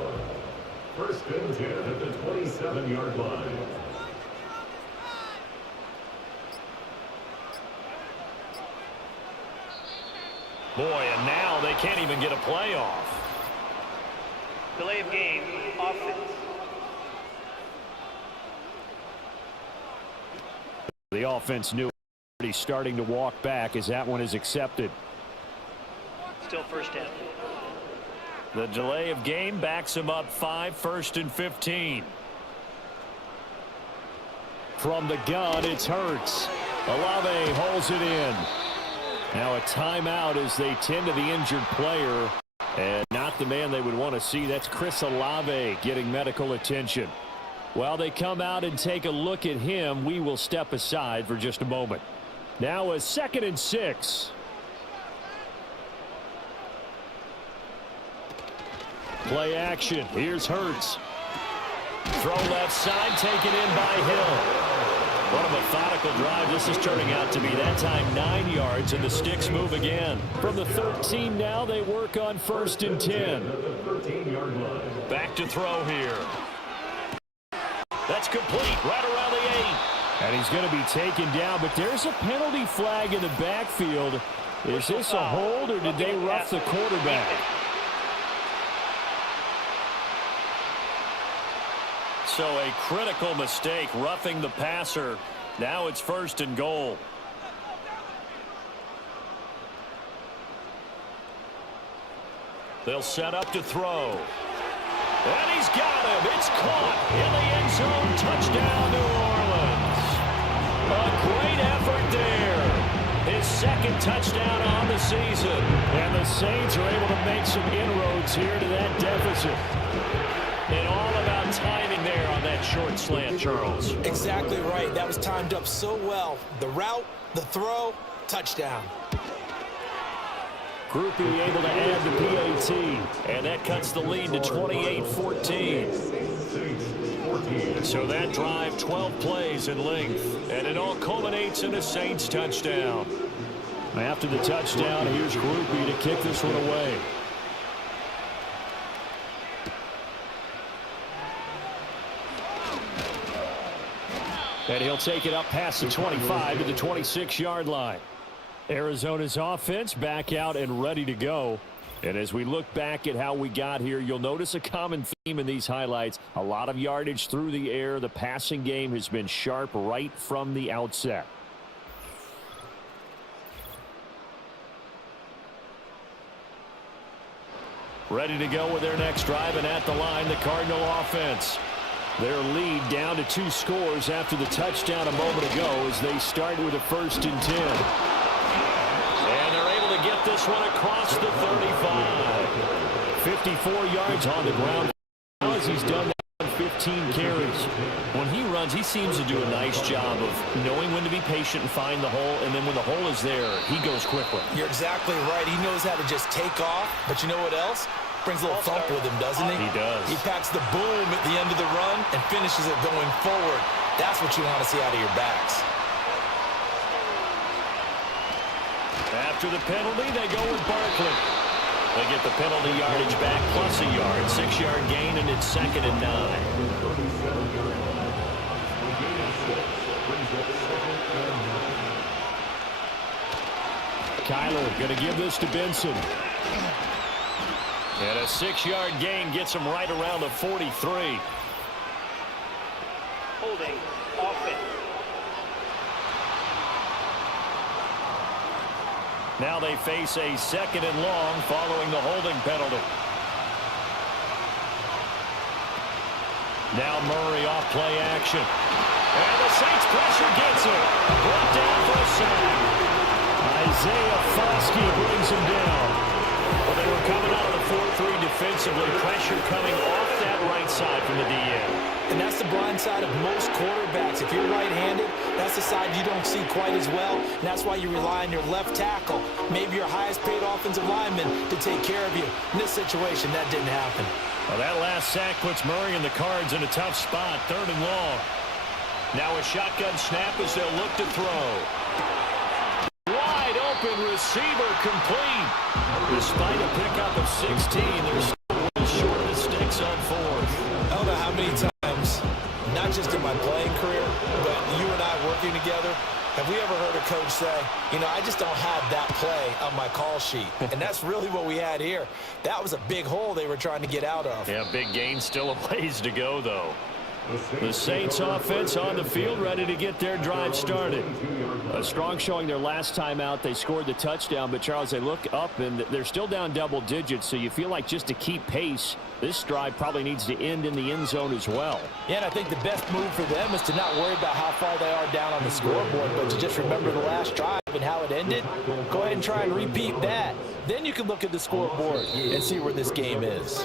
1st and 10 at the 27-yard line. Boy, and now they can't even get a play off. Delay of game, offense. The offense knew he's starting to walk back as that one is accepted. Still first down. The delay of game backs him up 5, 1st and 15. From the gun, it's Hurts. Olave holds it in. Now a timeout as they tend to the injured player. And not the man they would want to see. That's Chris Olave getting medical attention. While they come out and take a look at him, we will step aside for just a moment. Now a 2nd and 6. Play action. Here's Hurts. Throw left side, taken in by Hill. What a methodical drive this is turning out to be. That time 9 yards, and the sticks move again. From the 13 now, they work on 1st and 10. Back to throw here. That's complete right around the 8. And he's going to be taken down, but there's a penalty flag in the backfield. Is this a hold, or did they rough the quarterback? So a critical mistake, roughing the passer. Now it's 1st and goal. They'll set up to throw. And he's got him. It's caught in the end zone. Touchdown, New Orleans. A great effort there. His 2nd touchdown on the season. And the Saints are able to make some inroads here to that deficit. And all about timing there on that short slant, Charles. Exactly right. That was timed up so well. The route, the throw, touchdown. Groupie able to add the PAT. And that cuts the lead to 28-14. So that drive, 12 plays in length. And it all culminates in a Saints touchdown. After the touchdown, here's Groupie to kick this one away. And he'll take it up past the 25 to the 26-yard line. Arizona's offense back out and ready to go. And as we look back at how we got here, you'll notice a common theme in these highlights. A lot of yardage through the air. The passing game has been sharp right from the outset. Ready to go with their next drive, and at the line, the Cardinal offense. Their lead down to 2 scores after the touchdown a moment ago as they start with a 1st and 10. And they're able to get this one across the 35. 54 yards on the ground as he's done that on 15 carries. When he runs, he seems to do a nice job of knowing when to be patient and find the hole, and then when the hole is there, he goes quickly. You're exactly right. He knows how to just take off, but you know what else? Brings a little thump with him, doesn't he? He does. He packs the boom at the end of the run and finishes it going forward. That's what you want to see out of your backs. After the penalty, they go with Barkley. They get the penalty yardage back plus a yard. 6-yard gain, and it's 2nd and 9. Kyler going to give this to Benson. And a 6-yard gain gets him right around the 43. Holding, offense. Now they face a 2nd and long following the holding penalty. Now Murray off play action. And the Saints pressure gets him. Brought down for a sack. Isaiah Foskey brings him down. Well, they were coming out of the 4-3 defensively. Pressure coming off that right side from the DN. And that's the blind side of most quarterbacks. If you're right-handed, that's the side you don't see quite as well. And that's why you rely on your left tackle, maybe your highest-paid offensive lineman, to take care of you. In this situation, that didn't happen. Well, that last sack puts Murray and the Cards in a tough spot. 3rd and long. Now a shotgun snap as they'll look to throw. Wide open receiver complete. Despite a pickup of 16, they're still well short of the sticks on fourth. I don't know how many times, not just in my playing career, but you and I working together, have we ever heard a coach say, you know, I just don't have that play on my call sheet? And that's really what we had here. That was a big hole they were trying to get out of. Yeah, big gain, still a ways to go, though. The Saints offense on the field, ready to get their drive started. A strong showing their last time out. They scored the touchdown, but, Charles, they look up, and they're still down double digits, so you feel like just to keep pace, this drive probably needs to end in the end zone as well. Yeah, and I think the best move for them is to not worry about how far they are down on the scoreboard, but to just remember the last drive and how it ended. Go ahead and try and repeat that. Then you can look at the scoreboard and see where this game is.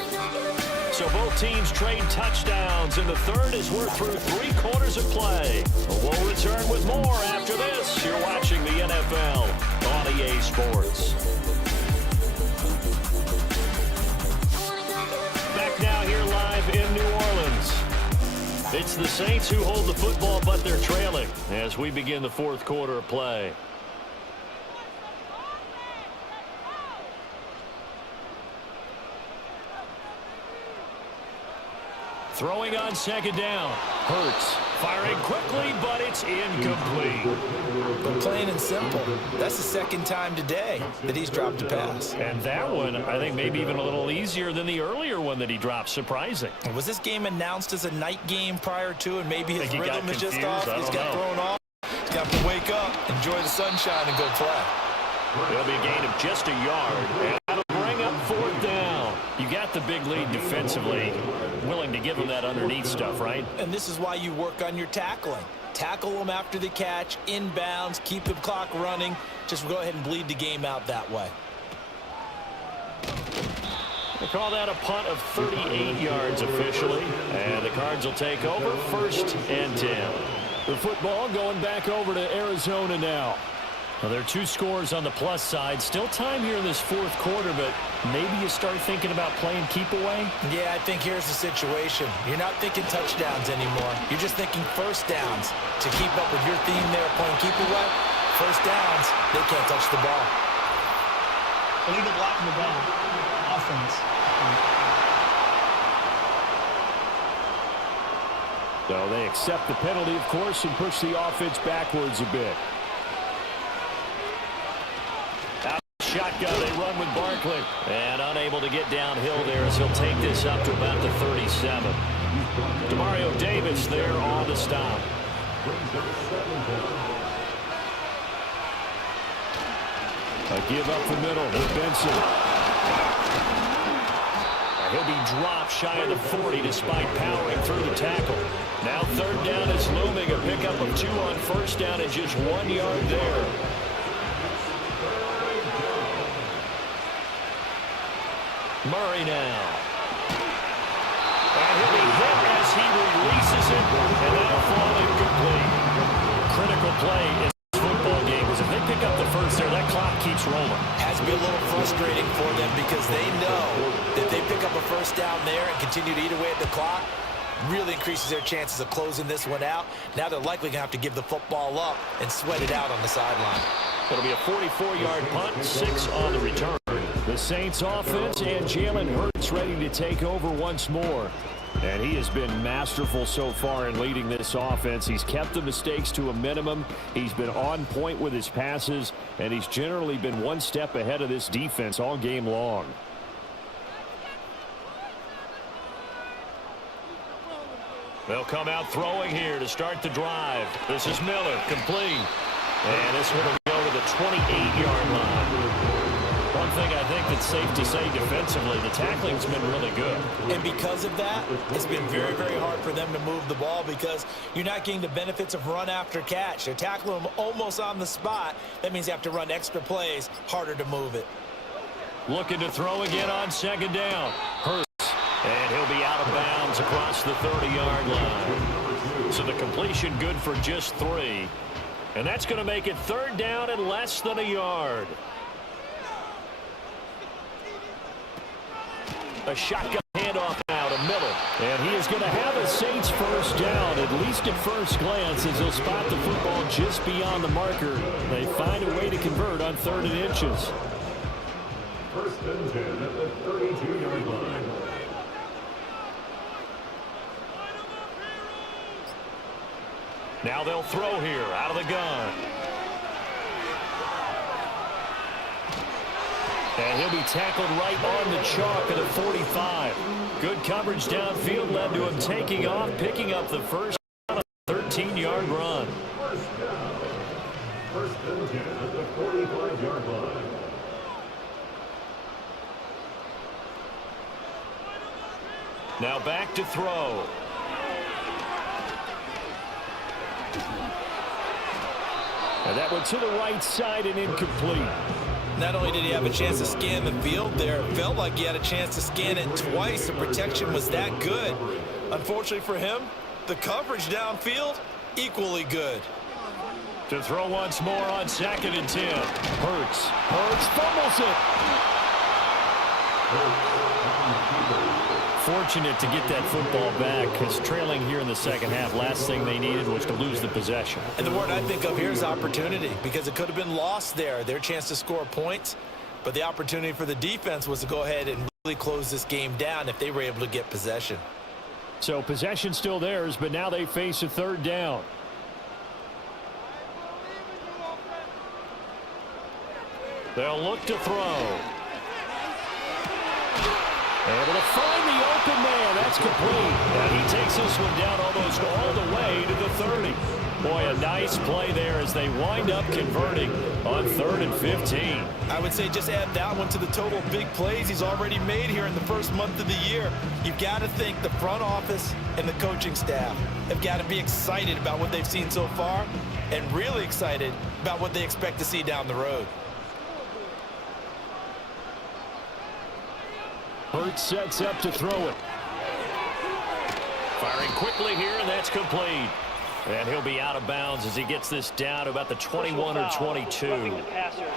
So both teams trade touchdowns, and the third as we're through 3 quarters of play. We'll return with more after this. You're watching the NFL on EA Sports. Back now here live in New Orleans. It's the Saints who hold the football, but they're trailing as we begin the fourth quarter of play. Throwing on second down. Hurts firing quickly, but it's incomplete. But plain and simple, that's the second time today that he's dropped a pass. And that one, I think, maybe even a little easier than the earlier one that he dropped. Surprising. Was this game announced as a night game prior to, and maybe his rhythm is just off? He's got thrown off. He's got to wake up, enjoy the sunshine, and go play. It'll be a gain of just a yard, and that'll bring up fourth down. You got the big lead defensively, willing to give them that underneath stuff, right? And this is why you work on your tackling. Tackle them after the catch, inbounds, keep the clock running. Just go ahead and bleed the game out that way. They call that a punt of 38 yards officially, and the Cards will take over 1st and 10. The football going back over to Arizona now. Well, there are 2 scores on the plus side. Still time here in this fourth quarter, but maybe you start thinking about playing keep away? Yeah, I think here's the situation. You're not thinking touchdowns anymore. You're just thinking first downs. To keep up with your theme there, playing keep away, first downs, they can't touch the ball. Leave it locked in the ball. Offense. So they accept the penalty, of course, and push the offense backwards a bit. Shotgun, they run with Barkley. And unable to get downhill there as he'll take this up to about the 37. Demario Davis there on the stop. A give up the middle with Benson. He'll be dropped shy of the 40 despite powering through the tackle. Now third down is looming. A pickup of 2 on first down and just 1 yard there. Murray now. And he'll be hit as he releases it, and that'll fall incomplete. Critical play in this football game is if they pick up the first there, that clock keeps rolling. Has to be a little frustrating for them because they know that they pick up a first down there and continue to eat away at the clock, really increases their chances of closing this one out. Now they're likely going to have to give the football up and sweat it out on the sideline. It'll be a 44-yard punt, 6 on the return. The Saints offense and Jalen Hurts ready to take over once more. And he has been masterful so far in leading this offense. He's kept the mistakes to a minimum. He's been on point with his passes, and he's generally been one step ahead of this defense all game long. They'll come out throwing here to start the drive. This is Miller, complete. And this one will go to the 28-yard line. One thing I think that's safe to say defensively, the tackling's been really good. And because of that, it's been very, very hard for them to move the ball because you're not getting the benefits of run after catch. They're tackling them almost on the spot. That means you have to run extra plays, harder to move it. Looking to throw again on second down. Hurts. And he'll be out of bounds across the 30-yard line. So the completion good for just 3. And that's going to make it third down and less than a yard. A shotgun handoff now to Miller. And he is going to have a Saints first down, at least at first glance, as they'll spot the football just beyond the marker. They find a way to convert on 3rd and inches. First and 10 at the 32-yard line. Now they'll throw here out of the gun. And he'll be tackled right on the chalk at the 45. Good coverage downfield led to him taking off, picking up the first on a 13-yard run. First down. First and 10 at the 45-yard line. Now back to throw. And that went to the right side and incomplete. Not only did he have a chance to scan the field there, it felt like he had a chance to scan it twice. The protection was that good. Unfortunately for him, the coverage downfield, equally good. To throw once more on 2nd and 10. Hurts fumbles it. Fortunate to get that football back, because trailing here in the second half, last thing they needed was to lose the possession. And the word I think of here is opportunity, because it could have been lost there, their chance to score points. But the opportunity for the defense was to go ahead and really close this game down if they were able to get possession. So possession still theirs, but now they face a 3rd down. They'll look to throw. Able to find the open man. That's complete. And he takes this one down almost all the way to the 30. Boy, a nice play there as they wind up converting on 3rd and 15. I would say just add that one to the total big plays he's already made here in the first month of the year. You've got to think the front office and the coaching staff have got to be excited about what they've seen so far and really excited about what they expect to see down the road. Hurts sets up to throw it. Firing quickly here, and that's complete. And he'll be out of bounds as he gets this down to about the 21 or 22. Roughing the passer, defense.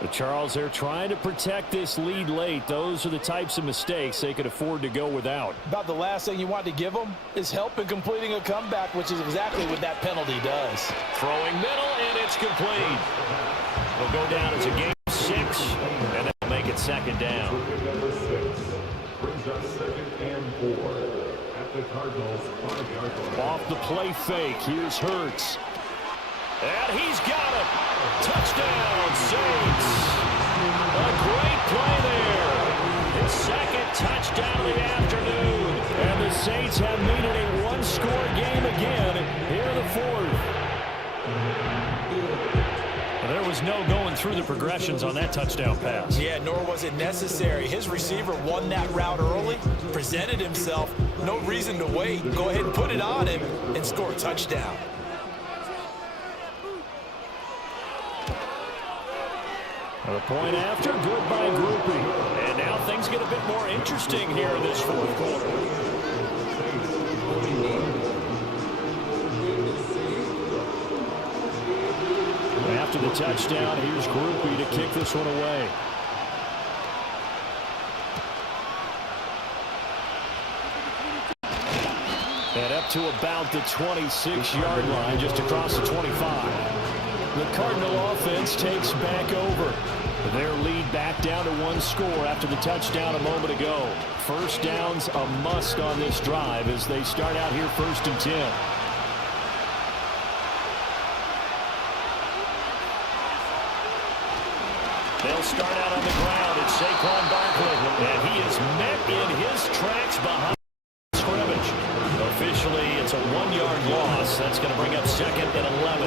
But Charles, they're trying to protect this lead late. Those are the types of mistakes they could afford to go without. About the last thing you want to give them is help in completing a comeback, which is exactly what that penalty does. Throwing middle, and it's complete. It'll go down as a game 6, and they'll make it 2nd down. Number 6 brings up 2nd and 4 at the Cardinals 5-yard line. Off the play fake, here's Hurts. And he's got it. Touchdown, Saints. A great play there. His 2nd touchdown of the afternoon. And the Saints have made it a one-score game again here in the 4th. There was no going through the progressions on that touchdown pass. Yeah, nor was it necessary. His receiver won that route early, presented himself, no reason to wait. Go ahead and put it on him and score a touchdown. A point after, good by grouping. And now things get a bit more interesting here in this 4th quarter. After the touchdown, here's Groupie to kick this one away. And up to about the 26-yard line, just across the 25. The Cardinal offense takes back over. Their lead back down to 1 score after the touchdown a moment ago. First down's a must on this drive as they start out here 1st and 10. They'll start out on the ground. It's Saquon Barkley. And he is met in his tracks behind the scrimmage. Officially, it's a 1-yard loss. That's going to bring up 2nd and 11.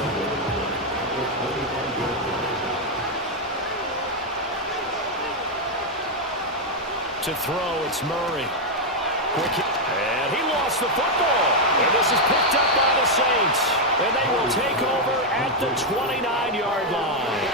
To throw, it's Murray. And he lost the football. And this is picked up by the Saints. And they will take over at the 29-yard line.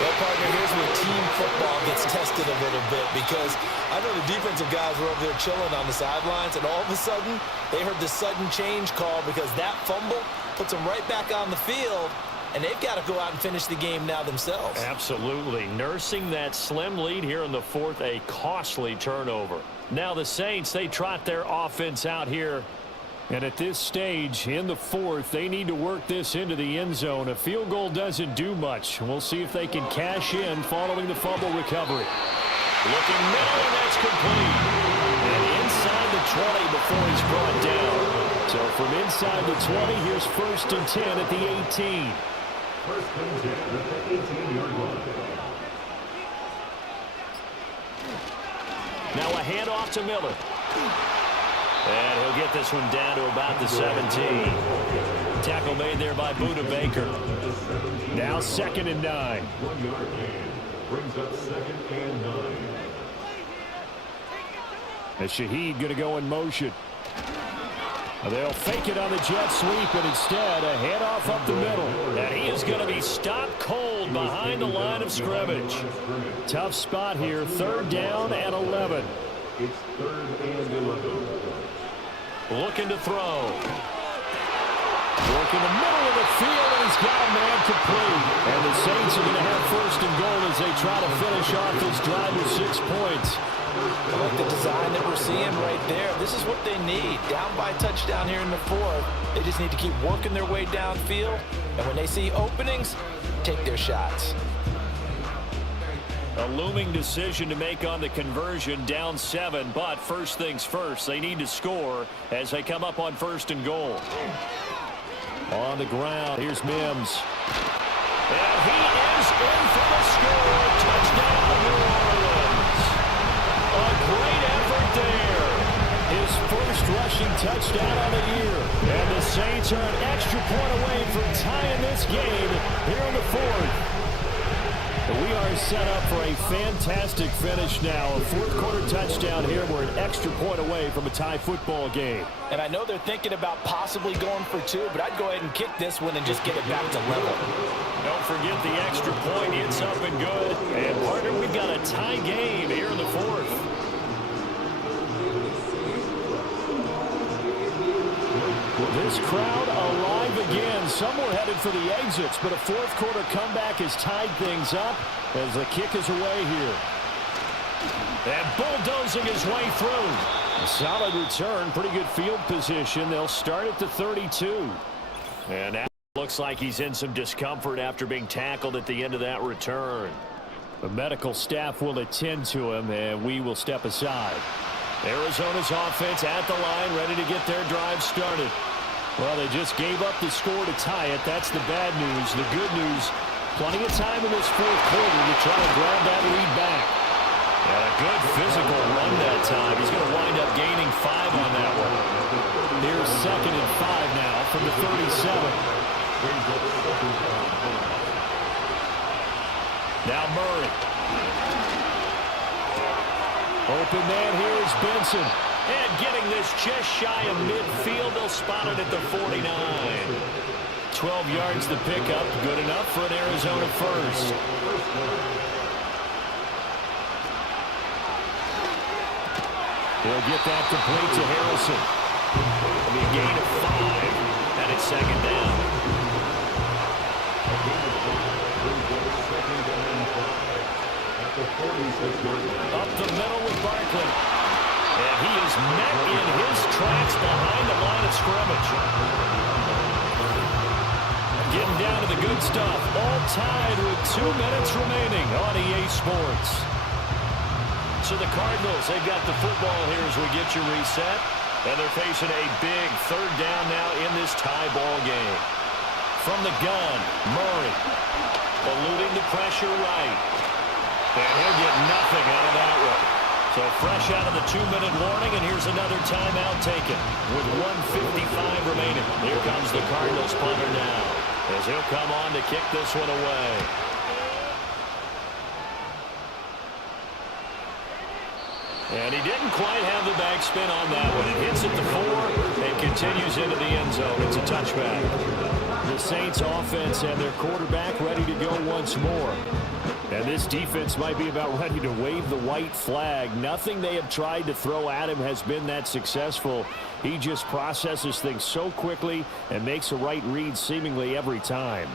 Well, partner, here's where team football gets tested a little bit, because I know the defensive guys were over there chilling on the sidelines, and all of a sudden, they heard the sudden change call because that fumble puts them right back on the field, and they've got to go out and finish the game now themselves. Absolutely. Nursing that slim lead here in the fourth, a costly turnover. Now the Saints, they trot their offense out here. And at this stage in the fourth, they need to work this into the end zone. A field goal doesn't do much. We'll see if they can cash in following the fumble recovery. Looking middle, and that's complete. And inside the 20 before he's brought down. So from inside the 20, here's 1st and 10 at the 18. 1st and 10 at the 18-yard line. Now a handoff to Miller. And he'll get this one down to about the 17. Tackle made there by Buda Baker. Now 2nd and 9. 1-yard gain brings up 2nd and 9. And Shaheed going to go in motion. They'll fake it on the jet sweep, and instead a handoff up the middle. And he is going to be stopped cold behind the line of scrimmage. Tough spot here, 3rd down and 11. It's 3rd and 11. Looking to throw. Work in the middle of the field, and he's got a man complete. And the Saints are going to have 1st and goal as they try to finish off this drive with 6 points. I like the design that we're seeing right there. This is what they need. Down by a touchdown here in the fourth. They just need to keep working their way downfield. And when they see openings, take their shots. A looming decision to make on the conversion, down 7. But first things first, they need to score as they come up on 1st and goal. On the ground, here's Mims. And he is in for the score. Touchdown, New Orleans. A great effort there. His first rushing touchdown on the year. And the Saints are an extra point away from tying this game here in the fourth. And we are set up for a fantastic finish now. A fourth-quarter touchdown here. We're an extra point away from a tie football game. And I know they're thinking about possibly going for 2, but I'd go ahead and kick this one and just get it back to level. Don't forget the extra point. It's up and good. And, partner, we've got a tie game here in the fourth. This crowd alive again. Some were headed for the exits, but a fourth-quarter comeback has tied things up as the kick is away here. And bulldozing his way through. A solid return, pretty good field position. They'll start at the 32. And that looks like he's in some discomfort after being tackled at the end of that return. The medical staff will attend to him, and we will step aside. Arizona's offense at the line, ready to get their drive started. Well, they just gave up the score to tie it. That's the bad news. The good news, plenty of time in this fourth quarter to try to grab that lead back. And a good physical run that time. He's going to wind up gaining 5 on that one. Here's 2nd and 5 now from the 37. Now Murray. Open man here is Benson. And getting this just shy of midfield. They'll spot it at the 49. 12 yards the pickup. Good enough for an Arizona first. He'll get that complete to Harrison. It'll be a gain of 5. And it's 2nd down. Up the middle with Barkley. And he is met in his tracks behind the line of scrimmage. Getting down to the good stuff. All tied with 2 minutes remaining on EA Sports. So the Cardinals, they've got the football here as we get you reset. And they're facing a big 3rd down now in this tie ball game. From the gun, Murray. Eluding the pressure right. And he'll get nothing out of that one. So fresh out of the 2-minute warning, and here's another timeout taken with 1:55 remaining. Here comes the Cardinals punter now as he'll come on to kick this one away. And he didn't quite have the backspin on that one. It hits at the 4 and continues into the end zone. It's a touchback. The Saints offense and their quarterback ready to go once more. And this defense might be about ready to wave the white flag. Nothing they have tried to throw at him has been that successful. He just processes things so quickly and makes a right read seemingly every time.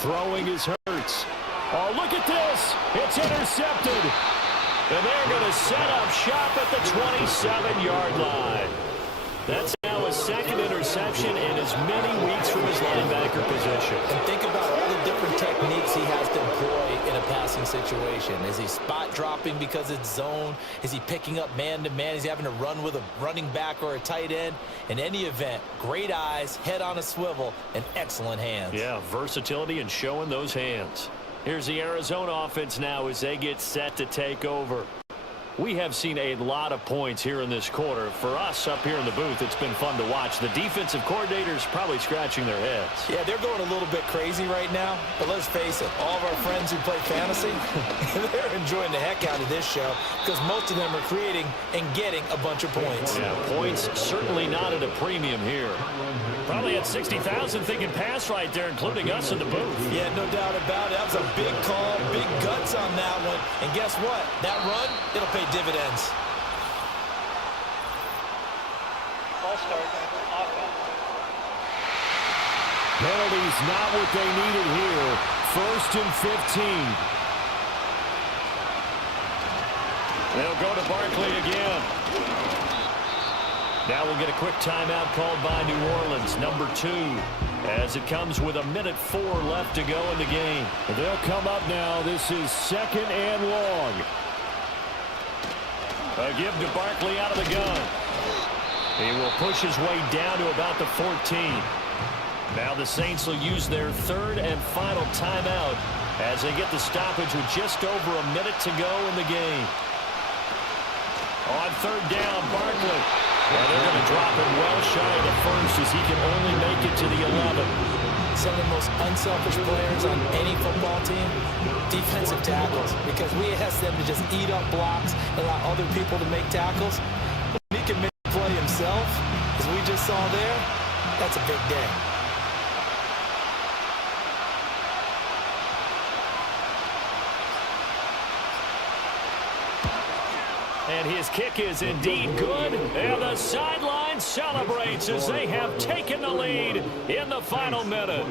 Throwing is Hurts. Oh, look at this. It's intercepted. And they're going to set up shop at the 27-yard line. That's now a second interception in as many weeks from his linebacker position. And think about all the different techniques he has to employ in a passing situation. Is he spot dropping because it's zone? Is he picking up man-to-man? Is he having to run with a running back or a tight end? In any event, great eyes, head on a swivel, and excellent hands. Yeah, versatility and showing those hands. Here's the Arizona offense now as they get set to take over. We have seen a lot of points here in this quarter. For us up here in the booth, it's been fun to watch. The defensive coordinators probably scratching their heads. Yeah, they're going a little bit crazy right now. But let's face it, all of our friends who play fantasy, they're enjoying the heck out of this show because most of them are creating and getting a bunch of points. Yeah, points certainly not at a premium here. Probably had 60,000 thinking pass right there, including us in the booth. Yeah, no doubt about it. That was a big call, big guts on that one. And guess what? That run, it'll pay dividends. Ball start. Offense. Penalties not what they needed here. 1st and 15. They'll go to Barkley again. Now we'll get a quick timeout called by New Orleans, number 2, as it comes with 1:04 left to go in the game. They'll come up now. This is 2nd and long. A give to Barkley out of the gun. He will push his way down to about the 14. Now the Saints will use their 3rd and final timeout as they get the stoppage with just over a minute to go in the game. On 3rd down, Barkley. And they're going to drop him well shy of the 1st as he can only make it to the 11. Some of the most unselfish players on any football team, defensive tackles, because we ask them to just eat up blocks and allow other people to make tackles. When he can make a play himself, as we just saw there, that's a big day. And his kick is indeed good. And the sideline celebrates as they have taken the lead in the final minute.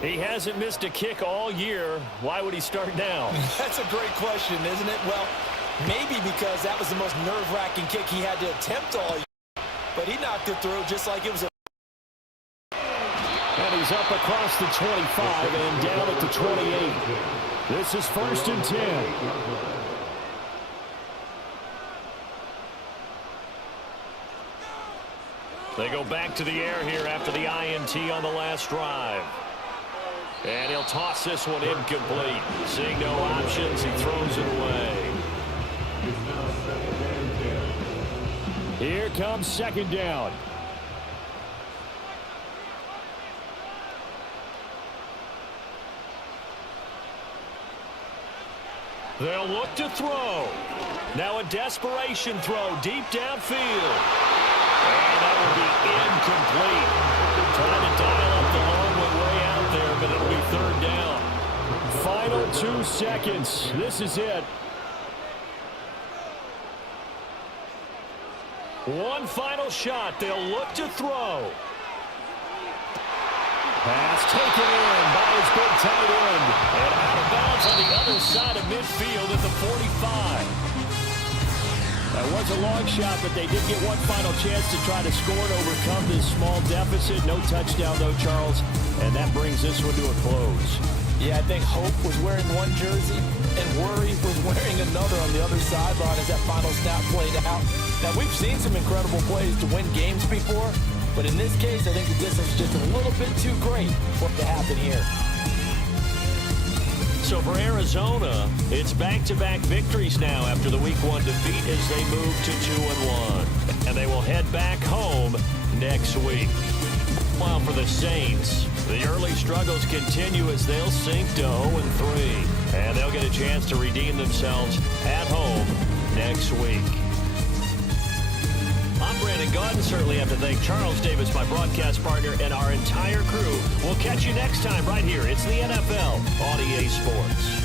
He hasn't missed a kick all year. Why would he start now? That's a great question, isn't it? Well, maybe because that was the most nerve-wracking kick he had to attempt all year. But he knocked it through just like it was a... And he's up across the 25 and down at the 28. This is 1st and 10. They go back to the air here after the INT on the last drive. And he'll toss this one incomplete. Seeing no options, he throws it away. Here comes 2nd down. They'll look to throw. Now a desperation throw deep downfield. And that will be incomplete. Trying to dial up the long way out there, but it'll be 3rd down. Final 2 seconds. This is it. One final shot. They'll look to throw. Pass taken in by his big tight end. And out of bounds on the other side of midfield at the 45. That was a long shot, but they did get one final chance to try to score and overcome this small deficit. No touchdown, though, Charles, and that brings this one to a close. Yeah, I think Hope was wearing one jersey and Worry was wearing another on the other sideline as that final snap played out. Now, we've seen some incredible plays to win games before, but in this case, I think the distance is just a little bit too great for it to happen here. So for Arizona, it's back-to-back victories now after the Week 1 defeat as they move to 2-1. And they will head back home next week. While for the Saints, the early struggles continue as they'll sink to 0-3. And they'll get a chance to redeem themselves at home next week. I'm Brandon Gaudin. Certainly have to thank Charles Davis, my broadcast partner, and our entire crew. We'll catch you next time right here. It's the NFL on EA Sports.